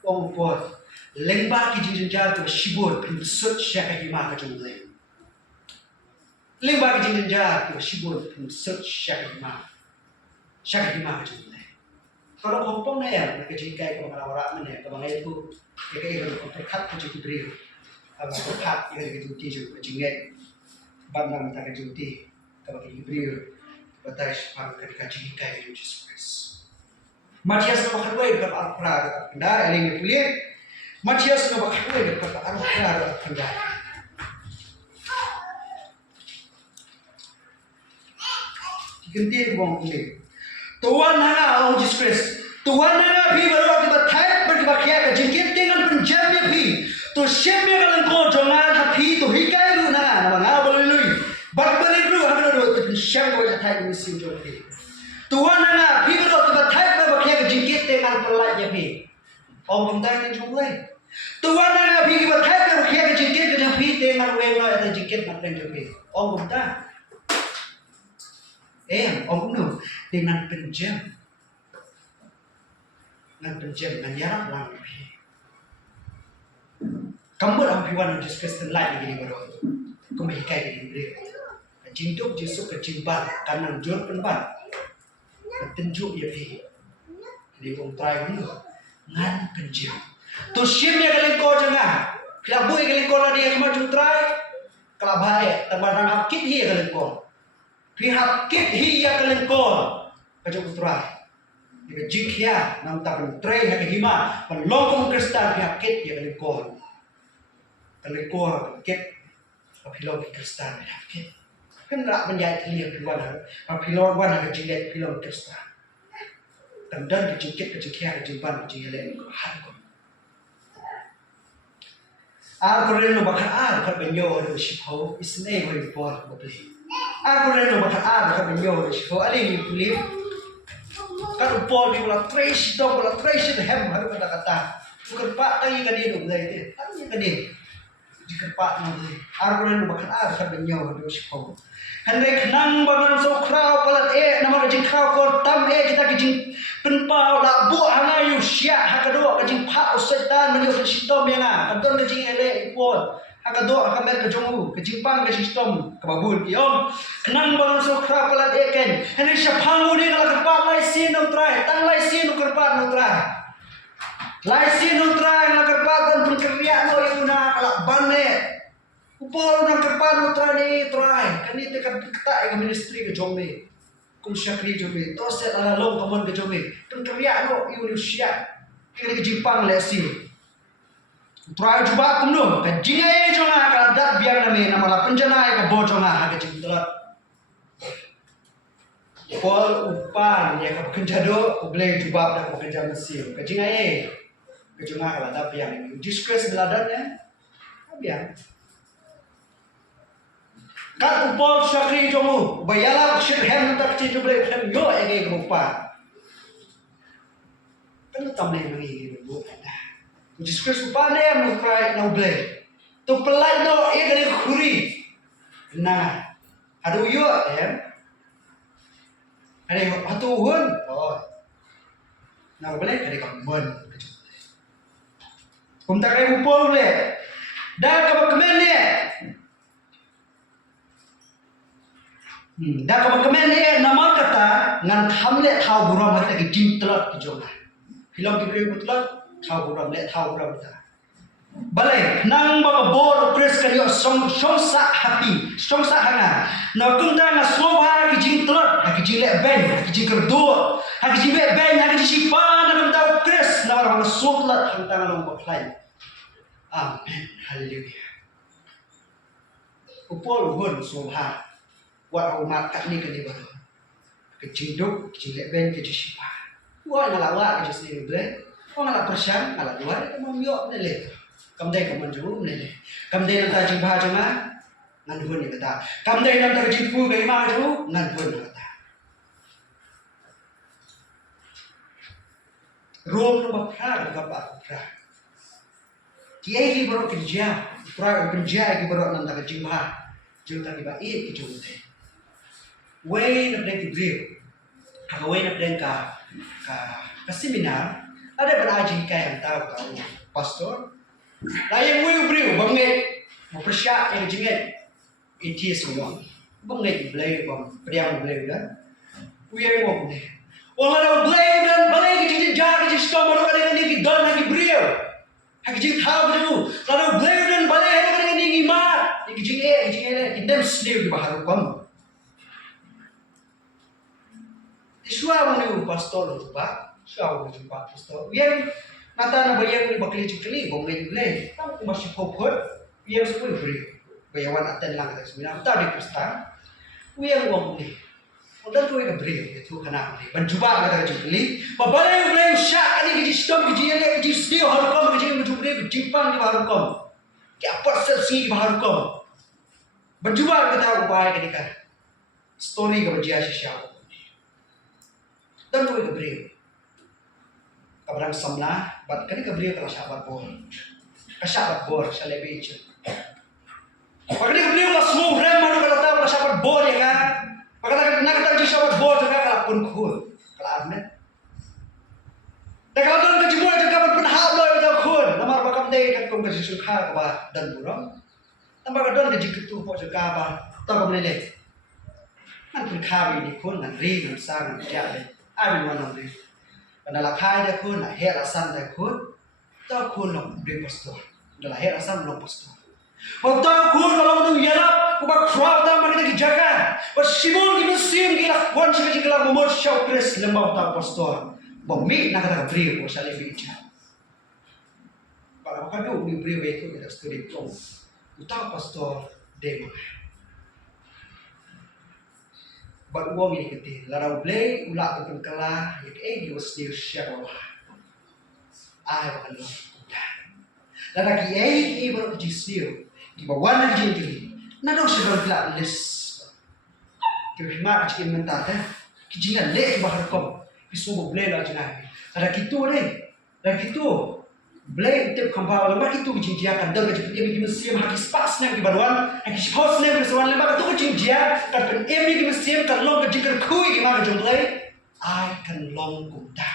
orang buat lembah kijing jauh tu sibur pensut syakah hima kejumlah. Lembah kijing jauh tu sibur pensut syakah hima kejumlah. Kalau kompong na yan, nagkajingkay ko mga nawarak man yan, kamang ngayon po, kaya ko perkat ko dito brio. Ang perkat, yung nagkajingti dito kajingay. Bandang nagkajingti, kapag brio, batay sa pagkajingkay ng Jesus Christ. Matias na makarway kapag ang prado at kandara, aling napulit. Matias na makarway kapag ang prado at kandara. Ikantiin ko ang ulit. Tuhan hana Allah Jesus Christ. Tuhan hana भी baru kita thai berkibakia ke jingkit dengan penjamnya भी. Tu siapnya kalau kau jangan happy tu hikai lu na nama ngau belului. Barbari lu hana lu tu siap kau thai misi tu भी. Tuhan hana भी baru kita thai berkibakia ke jingkit dengan pelajnya भी. Om benda ni jumlah. Tuhan hana भी kita thai berkibakia ke jingkit dengan wengo atau jingkit macam tu भी. Om benda. Ông cũng được thì ngăn bình chêm ngăn yarak lang kamu orang piwan just Kristen lain begini baru kamu hikai begini beri jinduk Yesus kejimban kanan jor penban tenjuk ya pi di orang try bunu ngan penjem tu shimnya kalian kau jangan kalau boleh kalian kau dia cuma try kalau baik teman orang akit dia kalian kau pihak kit hiya kalengkol kajok utrai jika jikya nam tabun tray hak hima penlongkong kristal pihak kit hiya kalengkol kit pilong kristal pihak kit kan rak menjadi liya piwan pilong wan hak jilet pilong kristal dan kejikit kejikya kejimpan kejilek han kon koren no bakal benyo do shipho isne ho report bobli aku dah nak makan ada kan menjauh dari situ. Ada yang boleh kan upol ni bola trace dong bola trace ni hem harus kata-kata. Bukan pak tadi kan dia dong itu. Tadi kan dia. Jika pak nanti. Aku dah nak makan ada kan menjauh dari situ. Hendak nang bangun so crowd pelat nama kajing crowd kon tam kita kajing penpau la bu hangayu sia hakado kajing pak setan menjauh dari situ mena. Kadon kajing ele upol. Hakado akamet kejongu kejimpang ke sistem kebabul iom kenang bangun so kra pelat eken hendak siapangu ni kalau kerpat laisin utrai tang laisin kerpat utrai laisin utrai kalau kerpat dan berkeriak no iuna kalau bane upol nang kerpat utrai ni utrai kan ni tekan ketak ke ministry ke jombe kum syakri jombe toset ala long kamon ke jombe berkeriak no iuna siap ini kejimpang laisin Try juga kumno, kajingai jonga kalau dat biar nama la penjana ka bojonga hak jingtelat. Pol upan ya ka kenjado ubleng jubab dak bekerja mesin. Kajingai jonga kalau dat biar nama disgrace beladannya. Biar. Kat upol syakri jomu, bayala shirhem tak ci jubleng hem yo ege grupa. Kan tamle ngi bu. Jesus upane mo try no blame. To pelaj no ia kali khuri. Nah, adu yo Ada hatu hun. Oh. Nah boleh kali kamen. Kum tak kay upol boleh. Dah ka kemen ni. Dah ka kemen ni nama kata ngan thamle thau buram hak ki jim telot ki jonga. Film ki bre telot thau buram le thau buram ta balai nang ba bor press kali song sa happy song sa hanga na kumta na slowa ki jing telot ki jile ben ki jing kerdo ha ki jibe ben ha ki sipa na kumta press na ba sotlat hantang long ba klai amen haleluya upol hun soha wa umat kat ni kali ba ki jinduk ki jile ben ki sipa wa na lawa ki sini ble orang ala persian, ala luar itu membiok nilai. Kamdai kaman juru nilai. Kamdai nanti jumpa cuma nganduan ni kata. Kamdai nanti jumpa ke imah juru nganduan kata. Rome no bakra ka bakra. Kiai ki baru kerja, kerja ki baru nanda ka jimha. Juta ki ba ki juta. Way na ki drill. Ka way na ka seminar ada beraji kaya tahu pastor. Layan way drill banget mo persya yang jinget itu semua. Banget BLEI bang, priang BLEI kan. Uyang mo ni. Wala na BLEI dan balai ki jaga ki sta baru kada ni ki dan ki brio. Ha ki tahu tu. Lalu BLEI dan balai kada ni ma. Ki jinget ki dem sendiri di bahar pam. Iswa mo ni pastor tu pak. Iswa mo ni pastor. Uyang nata na bayang ni bakli cikli banget BLEI. Tahu masih popot. Uyang semua brio. Bayawan aten lang kita sembilan. Kita di pusat. Uyang uang ni. Udah tu yang beri itu kena beri. Berjubah kata jubli. Babalai BLEI syak ni kerja sistem kerja ni kerja setiap harukom kerja berjubli berjimpang di harukom. Kaya persepsi di harukom. Berjubah kata upaya ketika story kerja siapa. Dan tu yang beri. Kabarang samlah. Bat ketika beri kalau sahabat bor. Kasahabat bor saya lebih je. Pagkali beliau lah semua rem mana kata tahu lah sahabat bor ya kan. Pagkali nak tahu je sahabat bor juga kalau pun cool, kalau arne. Dan kalau tuan kejimur juga pun hal loh itu cool. Namar bakam deh kan kau kerja suka apa dan burung. Nampak tuan kerja ketu kau juga apa tahu kau boleh. Kan pun khawi ni cool, kan ring, kan sang, kan jadi. Ada mana ni? Pada lakai dah cool, nak hair asan dah cool. Tahu cool nak beri pastor. Dah hair asan belum pastor. Waktu aku kalau menunggu ialah, aku berkerap tak mana kita jaga. Bersimul kita sim kita kuan sih kita membuat show press lembang tak pastor. Bumi nak kita beri, aku salah bicara. Kalau kau ni beri itu kita story plong. Utang pastor demo. Buat uang ini kita. Lara BLEI ulat tu pengkalah. Yang dia mesti share Allah. Bukan lara kiai baru kejisiu. Di bawah nak jadi, nak dong sebab pelak les. Kehima kecil mentah dah, kejingan les bahar kom, kisubu BLEI lah jenah. Ada kitu BLEI tip kampau lembak itu kejinjia kan, dah kejip emi kimusim haki spas nang kibaruan, haki spos nang kibaruan lembak itu kejinjia kan emi kimusim kan long kejikar kui gimana jom BLEI, kan long kuda.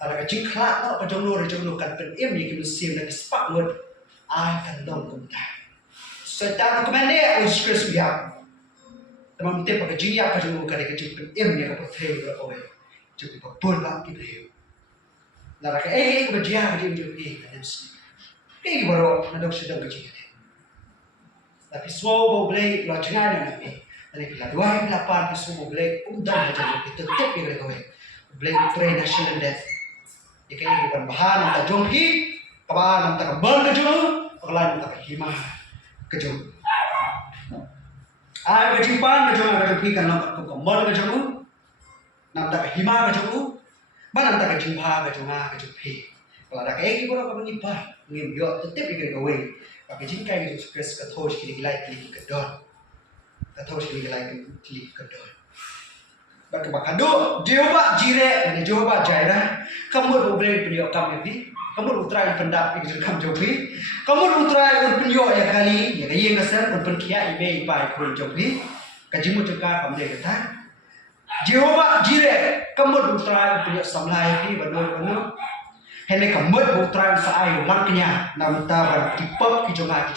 Ada kecing kelak tak kejong nur kan emi kimusim nang spak word. Akan long kuda. Setan kemana? Uskres biar. Teman kita pakai jiak kejung kali kejung ni apa theu berapa? Jadi berpulak kita. Lara ke berjiak kejung kan mesti. Baru nak sedang kejung. Tapi semua BLEI lo jangan nak. Dari bila 2008 semua BLEI undang aja itu tetap yang kau. BLEI train national debt. Jika ini bukan bahan untuk jompi, kawan untuk kembang kejung. Paglaan tak hima kejung. Kejumpan kejung pikan nampak kembang kejung. Nampak hima kejung. Mana nampak kejumpa kejung pi. Kalau ada kayak gitu orang kau nipa, ngimyo tetap ikan gawe. Pakai jingkai kejung sukses katosh kini gilai klik kedon. Katosh kini gilai klik kedon. Bakado JEHOVAH JIREH dan JEHOVAH JIREH. Kamu boleh beliau kami ni. Kamu utrai pendapat yang kamu jawab. Kamu utrai penyo ya kali ya kaya ngasan penkia ibe ibai kun jawab. Kajimu juga kamu dia kata. JEHOVAH JIREH kamu utrai penyo samlai ni bano. Hele kamu utrai saai LANGKNYA namta bar tipap kijonga.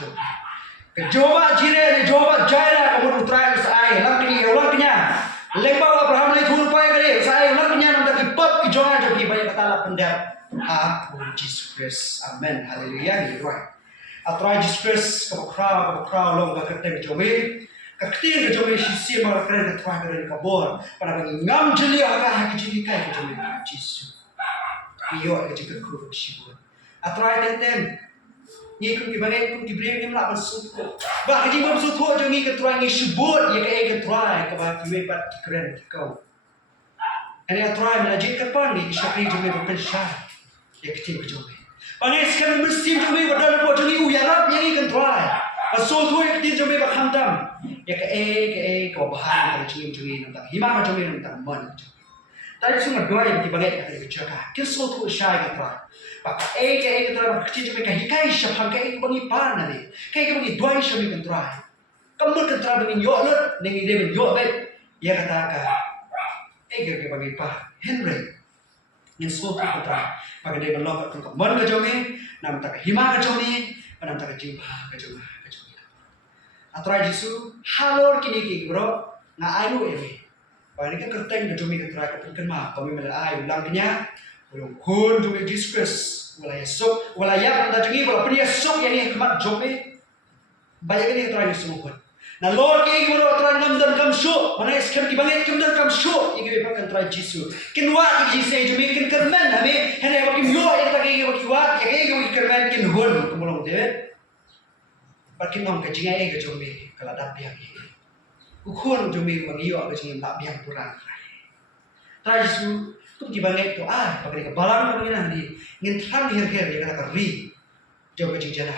JEHOVAH JIREH JEHOVAH JIREH kamu utrai saai LANGKNYA. Lembang Abraham ni thul pai kali saai LANGKNYA namta tipap kijonga jadi banyak kata pendapat. Jesus Christ. Amen. Hallelujah. Ni right. Atrai Jesus Christ ka crowd long ka kete jomi. Ka kete jomi si ma kre ka try ka kabor. Para bang ngam jeli aga ha ki kai ka jomi Jesus. IOH ka jikar ku shibun. Atrai ten. Ni ku ki bangai ku ki bring ni la masuk. Ba ki ma masuk tho jomi ka try ni shibun ye ka try ka ba ki we pat ki kren ki kau. Ani atrai na jikar pan ni shakri jomi pa pensar. Kecil kejauh. Panggil sekarang mesti jombi berdana buat jombi uyarap yang ikan try. Pasal tu yang kecil jombi berhamdam. Ya ke bahan kalau jombi nampak hima jombi nampak mana jombi. Tadi semua doa yang dibagai dari kejaga. Kisah tu syai kita. Baka kita kecil cuma hikai syafang kai bangi pan ni. Kai bangi doa syami kita. Kamu kita bangi yolut, nengi dia bangi yobet. Ya kata kita bangi pa Henry. Yang suatu kita. Baka dia berlok ke mon ke jomi, nam tak hima ke jomi, nam tak JEHOVAH ke jomi. Atrai Jisu halor kini bro na ayu emi. Bani kan kerteng ke jomi ke trai ke kenma kami BLEI LANGKNYA belum kun jomi discuss wala yesok wala ya anda jengi wala pria sok yani kemat jomi banyak ini atrai Jisu pun. Na Lord ke bro atrai nam dan kam show mana eskem ki banget kam dan kam show igi bepak atrai Jisu. Kinwa igi se jomi kin kermen hame hene baki yo yang tak igi baki wat ya igi kermen kin hun kumulong de. Bagi nom ke jingai ke jomi kalau dah biang ini, ukun jomi bangiyo ke jingai tak biang pura. Trajisu tu dibangai tu bagi ke balang bagi nanti ngintang her dia kata ri jauh ke jingai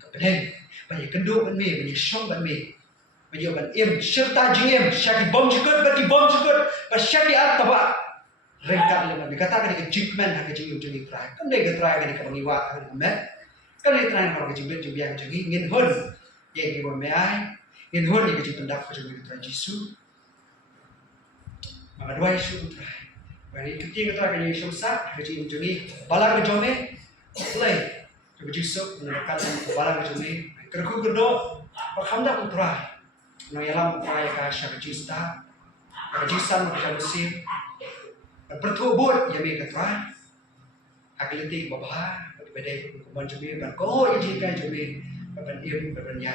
ke beden banyak kenduk ban me banyak song ban me banyak ban serta jingem syaki bom cekut bagi bom cekut syaki taba rengkat leman dikatakan ke jikmen ke jingai jomi trai kan dia ke trai ke bangiwa ke met. Kan dia terakhir kalau kejumpa yang jangi ingin hun yang kita BLEI ingin hun yang kita pendak kejumpa kita Jisu maka dua isu terakhir bagi ketika terakhir yang sumsak kejumpa jangi balang kejumpa BLEI kejumpa Jisu menekan balang kejumpa kerku kedua berhamdak terakhir noyalam terakhir kasih kejista kejisan macam musim bertubut yang mereka terakhir agilitik babah bedai kuman jumi ban ko iji kan jumi ban im ban ya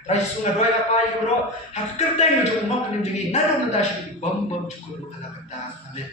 trai sunga doa apa ya bro hak kerteng jo umak nim jumi nado mentashi bom cukup ala kata amen.